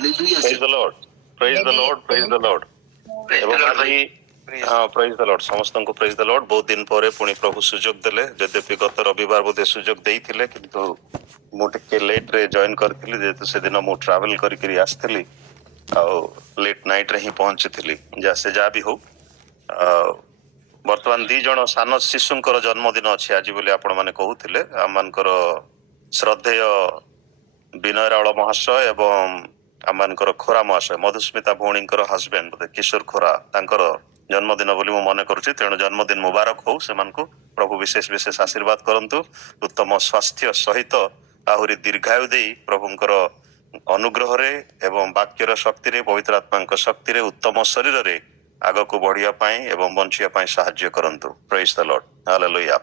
Praise the Lord. Praise the Lord. Praise the Lord. ଏବଂ ଆଜି ପ୍ରେଜ୍ ଦ ଲର୍ଡ ସମସ୍ତଙ୍କୁ ପ୍ରେଜ୍ ଦ ଲର୍ଡ। ବହୁତ ଦିନ ପରେ ପୁଣି ପ୍ରଭୁ ସୁଯୋଗ ଦେଲେ, ଯଦ୍ୟପି ଗତ ରବିବାର ବୋଧେ ସୁଯୋଗ ଦେଇଥିଲେ, କିନ୍ତୁ ମୁଁ ଟିକେ ଲେଟ୍ ରେ ଜଏନ୍ କରିଥିଲି, ଯେହେତୁ ସେଦିନ ମୁଁ ଟ୍ରାଭେଲ କରିକି ଆସିଥିଲି ଆଉ ଲେଟ୍ ନାଇଟ୍ ରେ ହିଁ ପହଞ୍ଚିଥିଲି। ସେ ଯାହା ବି ହଉ, ବର୍ତ୍ତମାନ ଦି ଜଣ ସାନ ଶିଶୁଙ୍କର ଜନ୍ମଦିନ ଅଛି ଆଜି ବୋଲି ଆପଣ ମାନେ କହୁଥିଲେ। ଆମମାନଙ୍କର ଶ୍ରଦ୍ଧେୟ ବିନୟ ରାଉଳ ମହାଶୟ ଏବଂ ଆମମାନଙ୍କର ଖୋରା ମହାଶୟ, ମଧୁସ୍ମିତା ଭଉଣୀଙ୍କର ହଜବେଣ୍ଡ ବୋଧେ କିଶୋର ଖୋରା, ତାଙ୍କର ଜନ୍ମଦିନ ବୋଲି ମୁଁ ମନେ କରୁଛି। ତେଣୁ ଜନ୍ମଦିନ ମୁବାରକ ହଉ ସେମାନଙ୍କୁ। ପ୍ରଭୁ ବିଶେଷ ବିଶେଷ ଆଶୀର୍ବାଦ କରନ୍ତୁ, ଉତ୍ତମ ସ୍ୱାସ୍ଥ୍ୟ ସହିତ ଆହୁରି ଦୀର୍ଘାୟୁ ଦେଇ ପ୍ରଭୁଙ୍କର ଅନୁଗ୍ରହରେ ଏବଂ ବାକ୍ୟର ଶକ୍ତିରେ, ପବିତ୍ର ଆତ୍ମାଙ୍କ ଶକ୍ତିରେ, ଉତ୍ତମ ଶରୀରରେ ଆଗକୁ ବଢିବା ପାଇଁ ଏବଂ ବଞ୍ଚିବା ପାଇଁ ସାହାଯ୍ୟ କରନ୍ତୁ। ପ୍ରେଜ୍ ଦ ଲର୍ଡ, ହାଲେଲୁୟା।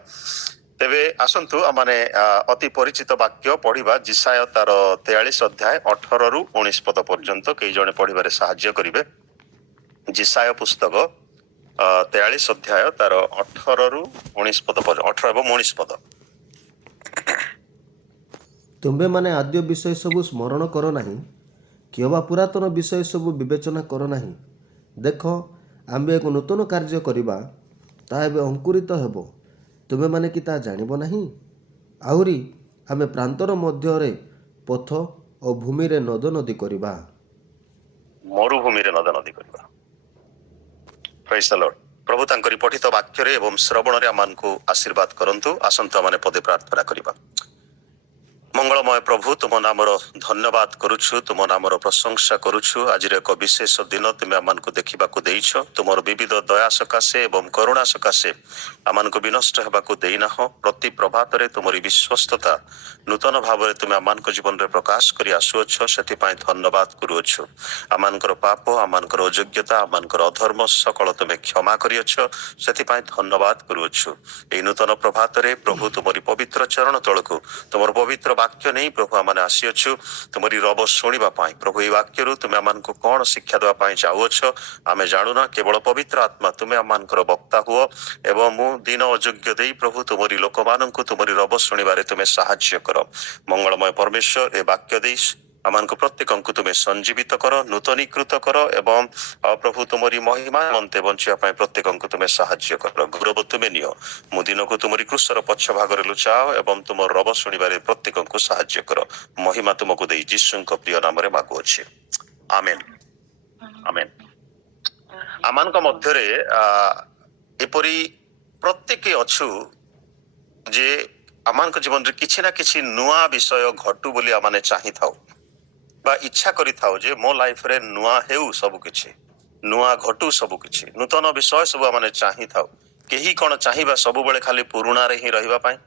ତେବେ ଆସନ୍ତୁ ଆମମାନେ ଅତି ପରିଚିତ ବାକ୍ୟ ପଢିବା। ଜିସାୟ ତାର 43 ଅଧ୍ୟାୟ 18 ରୁ 19 ପଦ ପର୍ଯ୍ୟନ୍ତ କେହି ଜଣେ ପଢିବାରେ ସାହାଯ୍ୟ କରିବେ। ଜିସାୟ ପୁସ୍ତକ 43 ଅଧ୍ୟାୟ ତାର 18 ରୁ 19 ପଦ ପର୍ଯ୍ୟନ୍ତ, 18 ଏବଂ 19 ପଦ। ତୁମ୍ଭେମାନେ ଆଦ୍ୟ ବିଷୟ ସବୁ ସ୍ମରଣ କର ନାହିଁ, କିମ୍ବା ପୁରାତନ ବିଷୟ ସବୁ ବିବେଚନା କର ନାହିଁ। ଦେଖ, ଆମ୍ଭେ ଏକ ନୂତନ କାର୍ଯ୍ୟ କରିବା, ତାହା ଏବେ ଅଙ୍କୁରିତ ହେବ। ତୁମେମାନେ କି ତାହା ଜାଣିବ ନାହିଁ? ଆହୁରି ଆମେ ପ୍ରାନ୍ତର ମଧ୍ୟରେ ପଥ ଓ ଭୂମିରେ ନଦ ନଦୀ କରିବା। ମରୁଭୂମିରେ ନଦ ନଦୀ କରିବା। ପ୍ରେଜ୍ ଦ ଲର୍ଡ। ପ୍ରଭୁ ତାଙ୍କରି ପଠିତ ବାକ୍ୟରେ ଏବଂ ଶ୍ରବଣରେ ଆମମାନଙ୍କୁ ଆଶୀର୍ବାଦ କରନ୍ତୁ। ଆସନ୍ତୁ ଆମମାନେ ପଦେ ପ୍ରାର୍ଥନା କରିବା। ମଙ୍ଗଳମୟ ପ୍ରଭୁ, ତୁମ ନାମର ଧନ୍ୟବାଦ କରୁଛୁ, ତୁମ ନାମର ପ୍ରଶଂସା କରୁଛୁ। ଆଜିର ଏକ ବିଶେଷ ଦିନ ତୁମେ ଆମମାନଙ୍କୁ ଦେଖିବାକୁ ଦେଇଛ। ତୁମର ବିବିଧ ଦୟା ସକାଶେ ଏବଂ କରୁଣା ସକାଶେ ଆମମାନଙ୍କୁ ବିନଷ୍ଟ ହେବାକୁ ଦେଇନାହଁ। ପ୍ରତି ପ୍ରଭାତରେ ତୁମରି ବିଶ୍ୱସ୍ତତା ନୂତନ ଭାବରେ ତୁମେ ଆମମାନଙ୍କ ଜୀବନରେ ପ୍ରକାଶ କରି ଆସୁଅଛ, ସେଥିପାଇଁ ଧନ୍ୟବାଦ କରୁଅଛୁ। ଆମମାନଙ୍କର ପାପ, ଆମମାନଙ୍କର ଅଯୋଗ୍ୟତା, ଆମମାନଙ୍କର ଅଧର୍ମ ସକଳ ତୁମେ କ୍ଷମା କରିଅଛ, ସେଥିପାଇଁ ଧନ୍ୟବାଦ କରୁଅଛୁ। ଏହି ନୂତନ ପ୍ରଭାତରେ ପ୍ରଭୁ ତୁମରି ପବିତ୍ର ଚରଣ ତଳକୁ ତୁମର ପବିତ୍ର ବାକ୍ୟ ନେଇ ପ୍ରଭୁ ଆମମାନେ ଆସିଅଛୁ ତୁମରି ରବ ଶୁଣିବା ପାଇଁ। ପ୍ରଭୁ ଏହି ବାକ୍ୟରୁ ତୁମେ ଆମମାନଙ୍କୁ କଣ ଶିକ୍ଷା ଦେବା ପାଇଁ ଚାହୁଅଛ ଆମେ ଜାଣୁନା। କେବଳ ପବିତ୍ର ଆତ୍ମା ତୁମେ ଆମମାନଙ୍କର ବକ୍ତା ହୁଅ ଏବଂ ମୁଁ ଦିନ ଅଯୋଗ୍ୟ ଦେଇ ପ୍ରଭୁ ତୁମରି ଲୋକମାନଙ୍କୁ ତୁମରି ରବ ଶୁଣିବାରେ ତୁମେ ସାହାଯ୍ୟ କର। ମଙ୍ଗଳମୟ ପରମେଶ୍ୱର, ଏ ବାକ୍ୟ ଦେଇ ଆମମାନଙ୍କୁ ପ୍ରତ୍ୟେକଙ୍କୁ ତୁମେ ସଞ୍ଜୀବିତ କର, ନୂତନୀକୃତ କର ଏବଂ ପ୍ରଭୁ ତୁମରି ମହିମା ମନ୍ତେ ବଞ୍ଚିବା ପାଇଁ ପ୍ରତ୍ୟେକଙ୍କୁ ତୁମେ ସାହାଯ୍ୟ କର। ଗୌରବ ତୁମେ ନିଅ। ମୁଁ ଦିନକୁ ତୁମରି କ୍ରୁଶର ପଛ ଭାଗରେ ଲୁଚାଅ ଏବଂ ତୁମର ରବ ଶୁଣିବାରେ ପ୍ରତ୍ୟେକଙ୍କୁ ସାହାଯ୍ୟ କର। ମହିମା ତୁମକୁ ଦେଇ ଯୀଶୁଙ୍କ ପ୍ରିୟ ନାମରେ ମାଗୁଅଛି, ଆମେନ୍, ଆମେନ୍। ଆମମାନଙ୍କ ମଧ୍ୟରେ ଏପରି ପ୍ରତ୍ୟେକ ଅଛୁ ଯେ ଆମମାନଙ୍କ ଜୀବନରେ କିଛି ନା କିଛି ନୂଆ ବିଷୟ ଘଟୁ ବୋଲି ଆମେ ଚାହିଁଥାଉ ବା ଇଚ୍ଛା କରିଥାଉ ଯେ ମୋ ଲାଇଫରେ ନୂଆ ହେଉ, ସବୁ କିଛି ନୂଆ ଘଟୁ, ସବୁ କିଛି ନୂତନ ବିଷୟ ସବୁ ଆମେ ଚାହିଁଥାଉ। କେହି କଣ ଚାହିଁବା ସବୁବେଳେ ଖାଲି ପୁରୁଣାରେ ହିଁ ରହିବା ପାଇଁ?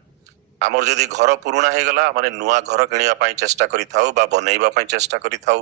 ଆମର ଯଦି ଘର ପୁରୁଣା ହେଇଗଲା ମାନେ ନୂଆ ଘର କିଣିବା ପାଇଁ ଚେଷ୍ଟା କରିଥାଉ ବା ବନେଇବା ପାଇଁ ଚେଷ୍ଟା କରିଥାଉ।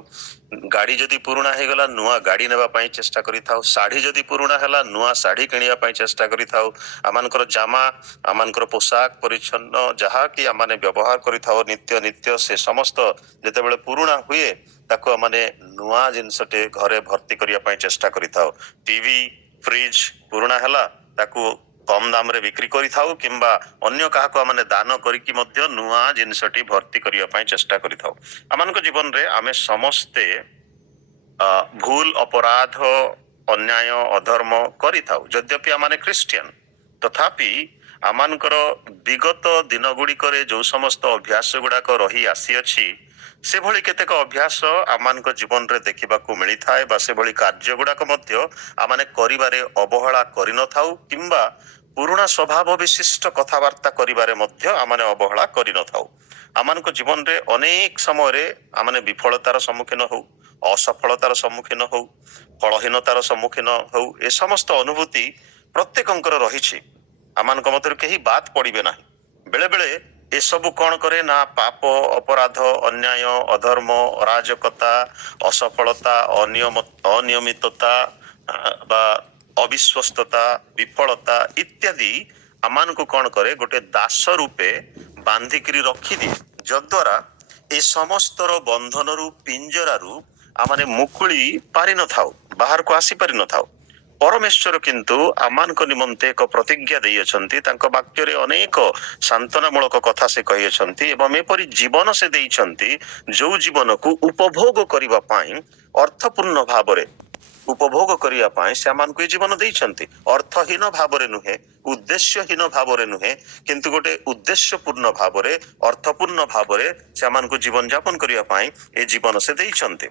ଗାଡି ଯଦି ପୁରୁଣା ହେଇଗଲା ନୂଆ ଗାଡି ନେବା ପାଇଁ ଚେଷ୍ଟା କରିଥାଉ। ଶାଢୀ ଯଦି ପୁରୁଣା ହେଲା ନୂଆ ଶାଢୀ କିଣିବା ପାଇଁ ଚେଷ୍ଟା କରିଥାଉ। ଆମମାନଙ୍କର ଜାମା, ଆମମାନଙ୍କର ପୋଷାକ ପରିଚ୍ଛନ୍ନ ଯାହାକି ଆମେ ବ୍ୟବହାର କରିଥାଉ ନିତ୍ୟ ନିତ୍ୟ, ସେ ସମସ୍ତ ଯେତେବେଳେ ପୁରୁଣା ହୁଏ ତାକୁ ଆମେ ନୂଆ ଜିନିଷଟେ ଘରେ ଭର୍ତ୍ତି କରିବା ପାଇଁ ଚେଷ୍ଟା କରିଥାଉ। ଟିଭି, ଫ୍ରିଜ ପୁରୁଣା ହେଲା ତାକୁ କମ ଦାମରେ ବିକ୍ରି କରିଥାଉ କିମ୍ବା ଅନ୍ୟ କାହାକୁ ଆମେ ଦାନ କରିକି ମଧ୍ୟ ନୂଆ ଜିନିଷଟି ଭର୍ତ୍ତି କରିବା ପାଇଁ ଚେଷ୍ଟା କରିଥାଉ। ଆମମାନଙ୍କ ଜୀବନରେ ଆମେ ସମସ୍ତେ ଭୁଲ, ଅପରାଧ, ଅନ୍ୟାୟ, ଅଧର୍ମ କରିଥାଉ। ଯଦ୍ୟପି ଆମେ ଖ୍ରୀଷ୍ଟିଆନ, ତଥାପି ଆମମାନଙ୍କର ବିଗତ ଦିନ ଗୁଡିକରେ ଯୋଉ ସମସ୍ତ ଅଭ୍ୟାସ ଗୁଡାକ ରହି ଆସିଅଛି, ସେଭଳି କେତେକ ଅଭ୍ୟାସ ଆମମାନଙ୍କ ଜୀବନରେ ଦେଖିବାକୁ ମିଳିଥାଏ ବା ସେଭଳି କାର୍ଯ୍ୟ ଗୁଡାକ ମଧ୍ୟ ଆମେ କରିବାରେ ଅବହେଳା କରିନଥାଉ କିମ୍ବା ପୁରୁଣା ସ୍ୱଭାବ ବିଶିଷ୍ଟ କଥାବାର୍ତ୍ତା କରିବାରେ ମଧ୍ୟ ଆମେ ଅବହେଳା କରିନଥାଉ। ଆମମାନଙ୍କ ଜୀବନରେ ଅନେକ ସମୟରେ ଆମେ ବିଫଳତାର ସମ୍ମୁଖୀନ ହଉ, ଅସଫଳତାର ସମ୍ମୁଖୀନ ହଉ, ଫଳହୀନତାର ସମ୍ମୁଖୀନ ହଉ, ଏ ସମସ୍ତ ଅନୁଭୂତି ପ୍ରତ୍ୟେକଙ୍କର ରହିଛି। ଆମମାନଙ୍କ ମଧ୍ୟରୁ କେହି ବାଦ ପଡିବେ ନାହିଁ। ବେଳେ ବେଳେ ଏସବୁ କଣ କରେ ନା ପାପ, ଅପରାଧ, ଅନ୍ୟାୟ, ଅଧର୍ମ, ଅରାଜକତା, ଅସଫଳତା, ଅନିୟମିତତା ବା ଅବିଶ୍ୱସ୍ତତା, ବିଫଳତା ଇତ୍ୟାଦି ଆମମାନଙ୍କୁ କଣ କରେ, ଗୋଟେ ଦାସ ରୂପେ ବାନ୍ଧିକିରି ରଖିଦିଏ, ଯଦ୍ୱାରା ଏ ସମସ୍ତର ବନ୍ଧନରୁ, ପିଞ୍ଜରାରୁ ଆମେ ମୁକୁଳି ପାରିନଥାଉ, ବାହାରକୁ ଆସି ପାରିନଥାଉ। ପରମେଶ୍ୱର କିନ୍ତୁ ଆମମାନଙ୍କ ନିମନ୍ତେ ଏକ ପ୍ରତିଜ୍ଞା ଦେଇଅଛନ୍ତି। ତାଙ୍କ ବାକ୍ୟରେ ଅନେକ ସାନ୍ତ୍ୱନାମୂଳକ କଥା ସେ କହିଅଛନ୍ତି ଏବଂ ଏପରି ଜୀବନ ସେ ଦେଇଛନ୍ତି ଯୋଉ ଜୀବନକୁ ଉପଭୋଗ କରିବା ପାଇଁ ଅର୍ଥପୂର୍ଣ୍ଣ ଭାବରେ ଉପଭୋଗ କରିବା ପାଇଁ ସେମାନଙ୍କୁ ଏ ଜୀବନ ଦେଇଛନ୍ତି। ଅର୍ଥହୀନ ଭାବରେ ନୁହେଁ, ଉଦ୍ଦେଶ୍ୟହୀନ ଭାବରେ ନୁହେଁ, କିନ୍ତୁ ଗୋଟେ ଉଦ୍ଦେଶ୍ୟପୂର୍ଣ୍ଣ ଭାବରେ ଅର୍ଥପୂର୍ଣ୍ଣ ଭାବରେ ସେମାନଙ୍କୁ ଜୀବନ ଯାପନ କରିବା ପାଇଁ ଏ ଜୀବନ ସେ ଦେଇଛନ୍ତି।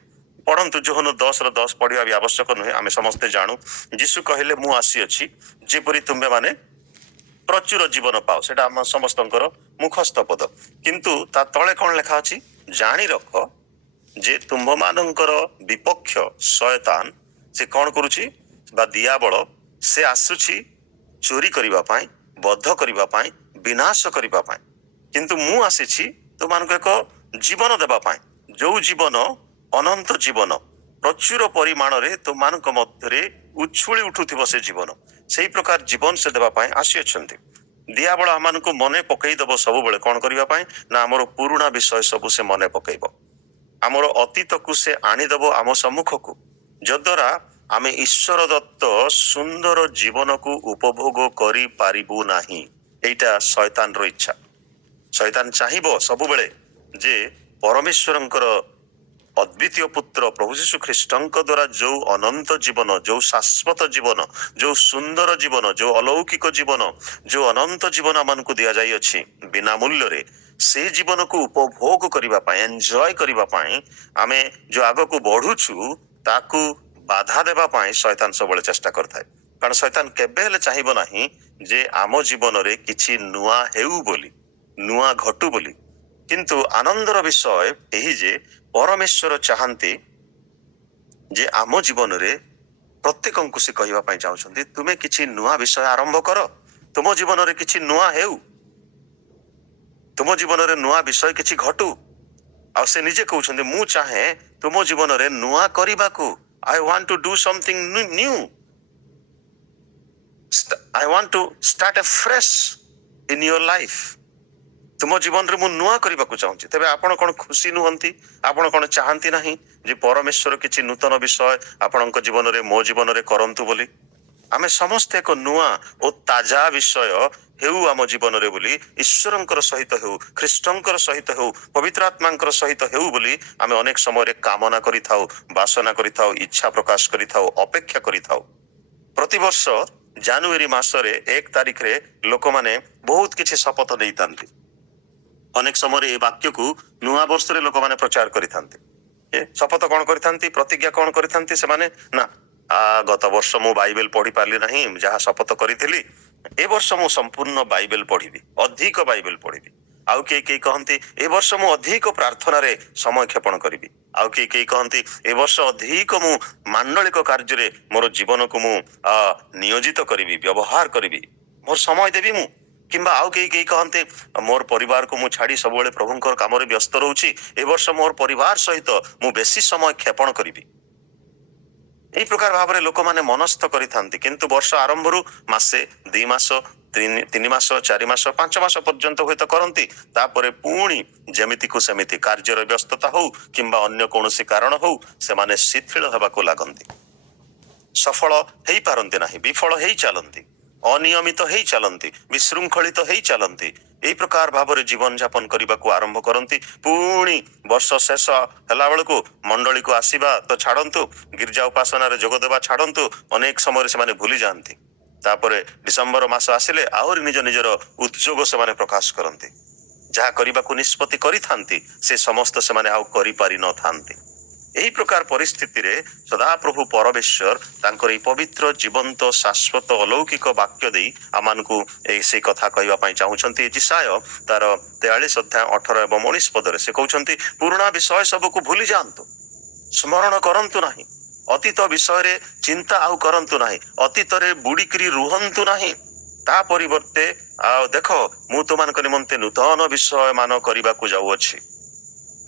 ପଢନ୍ତୁ ଯୋହନ 10:10 ପଢିବା ବି ଆବଶ୍ୟକ ନୁହେଁ, ଆମେ ସମସ୍ତେ ଜାଣୁ। ଯୀଶୁ କହିଲେ ମୁଁ ଆସିଅଛି ଯେପରି ତୁମେମାନେ ପ୍ରଚୁର ଜୀବନ ପାଅ। ସେଟା ଆମ ସମସ୍ତଙ୍କର ମୁଖସ୍ଥ ପଦ, କିନ୍ତୁ ତା ତଳେ କଣ ଲେଖା ଅଛି? ଜାଣି ରଖ ଯେ ତୁମ୍ଭମାନଙ୍କର ବିପକ୍ଷ ଶୟତାନ ସେ କଣ କରୁଛି? ବା ଦିଆବଳ ସେ ଆସୁଛି ଚୋରି କରିବା ପାଇଁ, ବଦ୍ଧ କରିବା ପାଇଁ, ବିନାଶ କରିବା ପାଇଁ, କିନ୍ତୁ ମୁଁ ଆସିଛି ତୁମମାନଙ୍କୁ ଏକ ଜୀବନ ଦେବା ପାଇଁ, ଯୋଉ ଜୀବନ ଅନନ୍ତ ଜୀବନ, ପ୍ରଚୁର ପରିମାଣରେ ତୁମମାନଙ୍କ ମଧ୍ୟରେ ଉଛୁଳି ଉଠୁଥିବ ସେ ଜୀବନ। ସେଇ ପ୍ରକାର ଜୀବନ ସେ ଦେବା ପାଇଁ ଆସିଅଛନ୍ତି। ଦିଆବଳ ଆମମାନଙ୍କୁ ମନେ ପକେଇଦବ ସବୁବେଳେ କଣ କରିବା ପାଇଁ? ନା ଆମର ପୁରୁଣା ବିଷୟ ସବୁ ସେ ମନେ ପକେଇବ। ଆମର ଅତୀତକୁ ସେ ଆଣିଦବ ଆମ ସମ୍ମୁଖକୁ, ଯଦ୍ୱାରା ଆମେ ଈଶ୍ୱର ଦତ୍ତ ସୁନ୍ଦର ଜୀବନକୁ ଉପଭୋଗ କରିପାରିବୁ ନାହିଁ। ଏଇଟା ଶୟତାନର ଇଚ୍ଛା। ଶୟତାନ ଚାହିଁବ ସବୁବେଳେ ଯେ ପରମେଶ୍ୱରଙ୍କର ଅଦ୍ୱିତୀୟ ପୁତ୍ର ପ୍ରଭୁ ଯୀଶୁ ଖ୍ରୀଷ୍ଟଙ୍କ ଦ୍ୱାରା ଯୋଉ ଅନନ୍ତ ଜୀବନ, ଯୋଉ ଶାଶ୍ୱତ ଜୀବନ, ଯୋଉ ସୁନ୍ଦର ଜୀବନ, ଯୋଉ ଅଲୌକିକ ଜୀବନ, ଯୋଉ ଅନନ୍ତ ଜୀବନ ଆମମାନଙ୍କୁ ଦିଆଯାଇଅଛି ବିନା ମୂଲ୍ୟରେ, ସେ ଜୀବନକୁ ଉପଭୋଗ କରିବା ପାଇଁ, ଏନ୍ଜୟ କରିବା ପାଇଁ ଆମେ ଯୋଉ ଆଗକୁ ବଢୁଛୁ ତାକୁ ବାଧା ଦେବା ପାଇଁ ଶୟତାନ ସବୁବେଳେ ଚେଷ୍ଟା କରିଥାଏ। କାରଣ ଶୟତାନ କେବେ ହେଲେ ଚାହିଁବ ନାହିଁ ଯେ ଆମ ଜୀବନରେ କିଛି ନୂଆ ହେଉ ବୋଲି, ନୂଆ ଘଟୁ ବୋଲି। କିନ୍ତୁ ଆନନ୍ଦର ବିଷୟ ଏହି ଯେ ପରମେଶ୍ୱର ଚାହାନ୍ତି ଯେ ଆମ ଜୀବନରେ ପ୍ରତ୍ୟେକଙ୍କୁ ସେ କହିବା ପାଇଁ ଚାହୁଁଛନ୍ତି ତୁମେ କିଛି ନୂଆ ବିଷୟ ଆରମ୍ଭ କର, ତୁମ ଜୀବନରେ କିଛି ନୂଆ ହେଉ, ତୁମ ଜୀବନରେ ନୂଆ ବିଷୟ କିଛି ଘଟୁ। ଆଉ ସେ ନିଜେ କହୁଛନ୍ତି ମୁଁ ଚାହେଁ ତୁମ ଜୀବନରେ ନୂଆ କରିବାକୁ। I want to do something new. I want to start afresh in your life. ତୁମ ଜୀବନରେ ମୁଁ ନୂଆ କରିବାକୁ ଚାହୁଁଛି। ତେବେ ଆପଣ କଣ ଖୁସି ନୁହନ୍ତି? ଆପଣ କଣ ଚାହାନ୍ତି ନାହିଁ ଯେ ପରମେଶ୍ୱର କିଛି ନୂତନ ବିଷୟ ଆପଣଙ୍କ ଜୀବନରେ, ମୋ ଜୀବନରେ କରନ୍ତୁ ବୋଲି? ଆମେ ସମସ୍ତେ ଏକ ନୂଆ ଓ ତାଜା ବିଷୟ ହେଉ ଆମ ଜୀବନରେ ବୋଲି, ଈଶ୍ୱରଙ୍କର ସହିତ ହେଉ, ଖ୍ରୀଷ୍ଟଙ୍କର ସହିତ ହେଉ, ପବିତ୍ର ଆତ୍ମାଙ୍କର ସହିତ ହେଉ ବୋଲି ଆମେ ଅନେକ ସମୟରେ କାମନା କରିଥାଉ, ବାସନା କରିଥାଉ, ଇଚ୍ଛା ପ୍ରକାଶ କରିଥାଉ, ଅପେକ୍ଷା କରିଥାଉ। ପ୍ରତିବର୍ଷ ଜାନୁଆରୀ ମାସରେ 1 ତାରିଖରେ ଲୋକମାନେ ବହୁତ କିଛି ଶପଥ ନେଇଥାନ୍ତି। ଅନେକ ସମୟରେ ଏ ବାକ୍ୟକୁ ନୂଆ ବର୍ଷରେ ଲୋକମାନେ ପ୍ରଚାର କରିଥାନ୍ତି। ଶପଥ କଣ କରିଥାନ୍ତି? ପ୍ରତିଜ୍ଞା କଣ କରିଥାନ୍ତି ସେମାନେ? ନା ଗତ ବର୍ଷ ମୁଁ ବାଇବେଲ ପଢି ପାରିଲି ନାହିଁ, ଯାହା ଶପଥ କରିଥିଲି ଏ ବର୍ଷ ମୁଁ ସମ୍ପୂର୍ଣ୍ଣ ବାଇବେଲ ପଢିବି, ଅଧିକ ବାଇବେଲ ପଢିବି। ଆଉ କେହି କହନ୍ତି ଏ ବର୍ଷ ମୁଁ ଅଧିକ ପ୍ରାର୍ଥନାରେ ସମୟ କ୍ଷେପଣ କରିବି। ଆଉ କେହି କହନ୍ତି ଏ ବର୍ଷ ଅଧିକ ମୁଁ ମାଣ୍ଡଳିକ କାର୍ଯ୍ୟରେ ମୋର ଜୀବନକୁ ମୁଁ ନିୟୋଜିତ କରିବି, ବ୍ୟବହାର କରିବି, ମୋର ସମୟ ଦେବି ମୁଁ। କିମ୍ବା ଆଉ କେହି କହନ୍ତି ମୋର ପରିବାରକୁ ମୁଁ ଛାଡି ସବୁବେଳେ ପ୍ରଭୁଙ୍କର କାମରେ ବ୍ୟସ୍ତ ରହୁଛି, ଏ ବର୍ଷ ମୋର ପରିବାର ସହିତ ମୁଁ ବେଶୀ ସମୟ କ୍ଷେପଣ କରିବି। এই ପ୍ରକାର ଭାବରେ ଲୋକମାନେ ମନସ୍ଥ କରିଥାନ୍ତି। କିନ୍ତୁ ବର୍ଷ ଆରମ୍ଭରୁ ମାସେ, 2 ମାସ, 3 ମାସ, 4 ମାସ, 5 ମାସ ପର୍ଯ୍ୟନ୍ତ ହୁଏତ କରନ୍ତି, ତାପରେ ପୁଣି ଯେମିତିକୁ ସେମିତି କାର୍ଯ୍ୟର ବ୍ୟସ୍ତତା ହଉ କିମ୍ବା ଅନ୍ୟ କୌଣସି କାରଣ ହଉ ସେମାନେ ଶିଥିଳ ହେବାକୁ ଲାଗନ୍ତି, ସଫଳ ହେଇପାରନ୍ତି ନାହିଁ, ବିଫଳ ହେଇ ଚାଲନ୍ତି, ଅନିୟମିତ ହେଇ ଚାଲନ୍ତି, ବିଶୃଙ୍ଖଳିତ ହେଇ ଚାଲନ୍ତି। এই ପ୍ରକାର ଭାବରେ ଜୀବନ ଯାପନ କରିବାକୁ ଆରମ୍ଭ କରନ୍ତି। ପୁଣି ବର୍ଷ ଶେଷ ହେଲା ବେଳକୁ ମଣ୍ଡଳୀକୁ ଆସିବା ତ ଛାଡନ୍ତୁ, ଗିର୍ଜା ଉପାସନାରେ ଯୋଗ ଦେବା ଛାଡନ୍ତୁ, ଅନେକ ସମୟରେ ସେମାନେ ଭୁଲି ଯାଆନ୍ତି। ତାପରେ ଡିସେମ୍ବର ମାସ ଆସିଲେ ଆହୁରି ନିଜର ଉଦ୍ଯୋଗ ସେମାନେ ପ୍ରକାଶ କରନ୍ତି। ଯାହା କରିବାକୁ ନିଷ୍ପତ୍ତି କରିଥାନ୍ତି ସେ ସମସ୍ତ ସେମାନେ ଆଉ କରିପାରି ନଥାନ୍ତି। ଏହି ପ୍ରକାର ପରିସ୍ଥିତିରେ ସଦାପ୍ରଭୁ ପରମେଶ୍ୱର ତାଙ୍କର ଏହି ପବିତ୍ର ଜୀବନ୍ତ ଶାଶ୍ୱତ ଅଲୌକିକ ବାକ୍ୟ ଦେଇ ଆମମାନଙ୍କୁ ସେଇ କଥା କହିବା ପାଇଁ ଚାହୁଁଛନ୍ତି। ଇସାୟ ତାର 43 ଅଧ୍ୟାୟ 18 ଏବଂ 19 ପଦରେ ସେ କହୁଛନ୍ତି ପୁରୁଣା ବିଷୟ ସବୁକୁ ଭୁଲି ଯାଆନ୍ତୁ, ସ୍ମରଣ କରନ୍ତୁ ନାହିଁ, ଅତୀତ ବିଷୟରେ ଚିନ୍ତା ଆଉ କରନ୍ତୁ ନାହିଁ, ଅତୀତରେ ବୁଡିକିରି ରୁହନ୍ତୁ ନାହିଁ। ତା ପରିବର୍ତ୍ତେ ଆଉ ଦେଖ ମୁଁ ତୁମମାନଙ୍କ ନିମନ୍ତେ ନୂତନ ବିଷୟ ମାନ କରିବାକୁ ଯାଉଅଛି।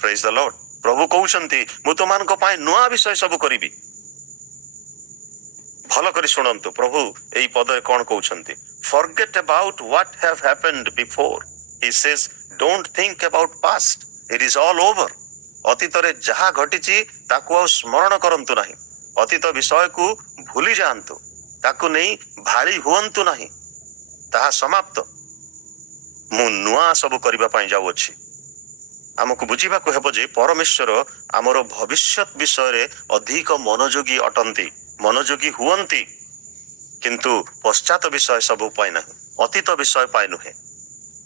ପ୍ରେଜ୍ ଦ ଲର୍ଡ। ପ୍ରଭୁ କହୁଛନ୍ତି ମୁଁ ତୁମମାନଙ୍କ ପାଇଁ ନୂଆ ବିଷୟ ସବୁ କରିବି। ଭଲ କରି ଶୁଣନ୍ତୁ ପ୍ରଭୁ ଏହି ପଦରେ କଣ କହୁଛନ୍ତି? Forget about what have happened before. He says, don't think about past. It is all over. ଅତୀତରେ ଯାହା ଘଟିଛି ତାକୁ ଆଉ ସ୍ମରଣ କରନ୍ତୁ ନାହିଁ, ଅତୀତ ବିଷୟକୁ ଭୁଲି ଯାଆନ୍ତୁ। ତାକୁ ନେଇ ଭାଳି ହୁଅନ୍ତୁ ନାହିଁ, ତାହା ସମାପ୍ତ। ମୁଁ ନୂଆ ସବୁ କରିବା ପାଇଁ ଯାଉଅଛି। ଆମକୁ ବୁଝିବାକୁ ହେବ ଯେ ପରମେଶ୍ୱର ଆମର ଭବିଷ୍ୟତ ବିଷୟରେ ଅଧିକ ମନୋଯୋଗୀ ଅଟନ୍ତି, ମନୋଯୋଗୀ ହୁଅନ୍ତି, କିନ୍ତୁ ପଶ୍ଚାତ ବିଷୟ ସବୁ ପାଇଁ ନାହିଁ, ଅତୀତ ବିଷୟ ପାଇଁ ନୁହେଁ।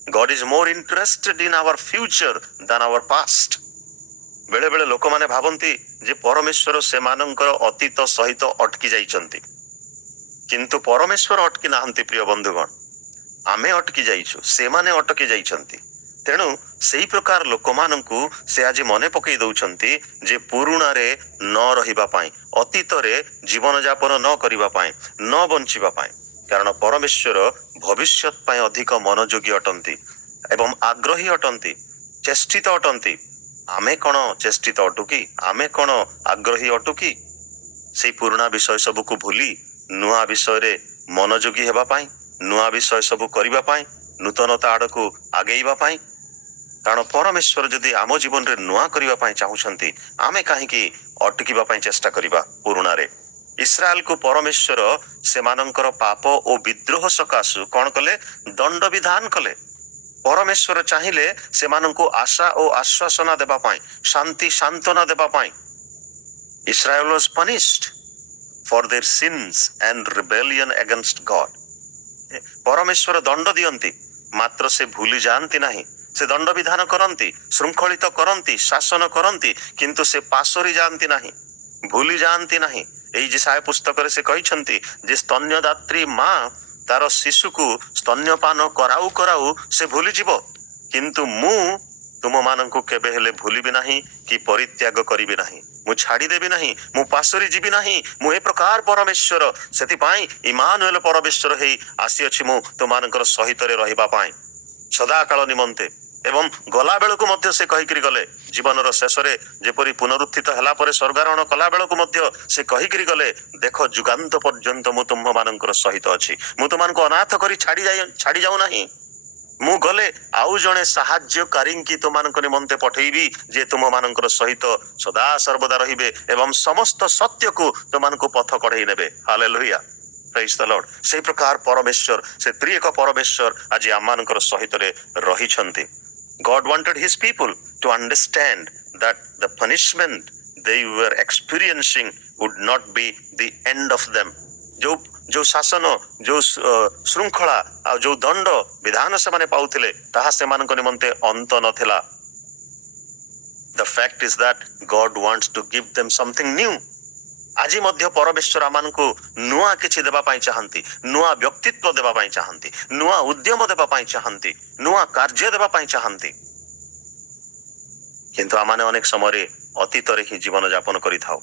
God is more interested in our future than our past. ବେଳେ ବେଳେ ଲୋକମାନେ ଭାବନ୍ତି ଯେ ପରମେଶ୍ୱର ସେମାନଙ୍କର ଅତୀତ ସହିତ ଅଟକି ଯାଇଛନ୍ତି, କିନ୍ତୁ ପରମେଶ୍ୱର ଅଟକି ନାହାନ୍ତି। ପ୍ରିୟ ବନ୍ଧୁଗଣ, ଆମେ ଅଟକି ଯାଇଛୁ, ସେମାନେ ଅଟକି ଯାଇଛନ୍ତି। ତେଣୁ ସେଇ ପ୍ରକାର ଲୋକମାନଙ୍କୁ ସେ ଆଜି ମନେ ପକେଇ ଦଉଛନ୍ତି ଯେ ପୁରୁଣାରେ ନ ରହିବା ପାଇଁ, ଅତୀତରେ ଜୀବନ ଯାପନ ନ କରିବା ପାଇଁ, ନ ବଞ୍ଚିବା ପାଇଁ। କାରଣ ପରମେଶ୍ୱର ଭବିଷ୍ୟତ ପାଇଁ ଅଧିକ ମନୋଯୋଗୀ ଅଟନ୍ତି ଏବଂ ଆଗ୍ରହୀ ଅଟନ୍ତି, ଚେଷ୍ଟିତ ଅଟନ୍ତି। ଆମେ କଣ ଚେଷ୍ଟିତ ଅଟୁ କି? ଆମେ କଣ ଆଗ୍ରହୀ ଅଟୁ କି? ସେଇ ପୁରୁଣା ବିଷୟ ସବୁକୁ ଭୁଲି ନୂଆ ବିଷୟରେ ମନୋଯୋଗୀ ହେବା ପାଇଁ, ନୂଆ ବିଷୟ ସବୁ କରିବା ପାଇଁ, ନୂତନତା ଆଡକୁ ଆଗେଇବା ପାଇଁ। କାରଣ ପରମେଶ୍ୱର ଯଦି ଆମ ଜୀବନରେ ନୂଆ କରିବା ପାଇଁ ଚାହୁଁଛନ୍ତି, ଆମେ କାହିଁକି ଅଟକିବା ପାଇଁ ଚେଷ୍ଟା କରିବା ପୁରୁଣାରେ? ଇସ୍ରାଏଲକୁ ପରମେଶ୍ୱର ସେମାନଙ୍କର ପାପ ଓ ବିଦ୍ରୋହ ସକାଶୁ କଣ କଲେ? ଦଣ୍ଡ ବିଧାନ କଲେ। ପରମେଶ୍ୱର ଚାହିଁଲେ ସେମାନଙ୍କୁ ଆଶା ଓ ଆଶ୍ୱାସନା ଦେବା ପାଇଁ, ଶାନ୍ତି ସାନ୍ତ୍ୱନା ଦେବା ପାଇଁ। Israel was punished for their sins and rebellion against God. ପରମେଶ୍ୱର ଦଣ୍ଡ ଦିଅନ୍ତି, ମାତ୍ର ସେ ଭୁଲି ଯାଆନ୍ତି ନାହିଁ। ସେ ଦଣ୍ଡ ବିଧାନ କରନ୍ତି, ଶୃଙ୍ଖଳିତ କରନ୍ତି, ଶାସନ କରନ୍ତି, କିନ୍ତୁ ସେ ପାଶୋରି ଯାଆନ୍ତି ନାହିଁ, ଭୁଲି ଯାଆନ୍ତି ନାହିଁ। ଏଇ ଯେଶାୟା ପୁସ୍ତକରେ ସେ କହିଛନ୍ତି ଯେ ସ୍ତନ୍ୟଦାତ୍ରୀ ମା ତାର ଶିଶୁକୁ ସ୍ତନ୍ୟପାନ କରାଉ କରାଉ ସେ ଭୁଲିଯିବ, କିନ୍ତୁ ମୁଁ ତୁମମାନଙ୍କୁ କେବେ ହେଲେ ଭୁଲିବି ନାହିଁ କି ପରିତ୍ୟାଗ କରିବି ନାହିଁ। ମୁଁ ଛାଡିଦେବି ନାହିଁ, ମୁଁ ପାଶୋରି ଯିବି ନାହିଁ। ମୁଁ ଏ ପ୍ରକାର ପରମେଶ୍ୱର, ସେଥିପାଇଁ ଇମାନୁଏଲ ପରମେଶ୍ୱର ହେଇ ଆସିଅଛି ମୁଁ ତୁମମାନଙ୍କର ସହିତରେ ରହିବା ପାଇଁ ସଦାକାଳ ନିମନ୍ତେ। ଏବଂ ଗଲା ବେଳକୁ ମଧ୍ୟ ସେ କହିକିରି ଗଲେ, ଜୀବନର ଶେଷରେ ଯେପରି ପୁନରୁତ୍ଥିତ ହେଲା ପରେ ସ୍ୱର୍ଗାରୋହଣ କଲା ବେଳକୁ ମଧ୍ୟ ସେ କହିକିରି ଗଲେ, ଦେଖ ଯୁଗାନ୍ତ ପର୍ଯ୍ୟନ୍ତ ମୁଁ ତୁମମାନଙ୍କର ସହିତ ଅଛି, ମୁଁ ତୁମମାନଙ୍କୁ ଅନାଥ କରି ଛାଡି ଯାଉ ନାହିଁ। ମୁଁ ଗଲେ ଆଉ ଜଣେ ସାହାଯ୍ୟକାରୀଙ୍କି ତୁମମାନଙ୍କ ନିମନ୍ତେ ପଠେଇବି, ଯେ ତୁମମାନଙ୍କର ସହିତ ସଦା ସର୍ବଦା ରହିବେ ଏବଂ ସମସ୍ତ ସତ୍ୟକୁ ତୁମମାନଙ୍କୁ ପଥ କଢେଇ ନେବେ। ହାଲେଲୁୟା, ପ୍ରେଜ୍ ଦ ଲର୍ଡ। ସେଇ ପ୍ରକାର ପରମେଶ୍ୱର, ସେ ତ୍ରିଏକ ପରମେଶ୍ୱର ଆଜି ଆମମାନଙ୍କର ସହିତରେ ରହିଛନ୍ତି। God wanted his people to understand that the punishment they were experiencing would not be the end of them. ଯୋଉ ଶାସନ, ଯୋଉ ଶୃଙ୍ଖଳା ଆଉ ଯୋଉ ଦଣ୍ଡ ବିଧାନ ସେମାନେ ପାଉଥିଲେ, ତାହା ସେମାନଙ୍କ ନିମନ୍ତେ ଅନ୍ତ ନଥିଲା। The fact is that God wants to give them something new. ଆଜି ମଧ୍ୟ ପରମେଶ୍ୱର ଆମମାନଙ୍କୁ ନୂଆ କିଛି ଦେବା ପାଇଁ ଚାହାନ୍ତି, ନୂଆ ବ୍ୟକ୍ତିତ୍ୱ ଦେବା ପାଇଁ ଚାହାନ୍ତି, ନୂଆ ଉଦ୍ୟମ ଦେବା ପାଇଁ ଚାହାନ୍ତି, ନୂଆ କାର୍ଯ୍ୟ ଦେବା ପାଇଁ ଚାହାନ୍ତି। କିନ୍ତୁ ଆମମାନେ ଅନେକ ସମୟରେ ଅତୀତରେ ହିଁ ଜୀବନ ଯାପନ କରିଥାଉ।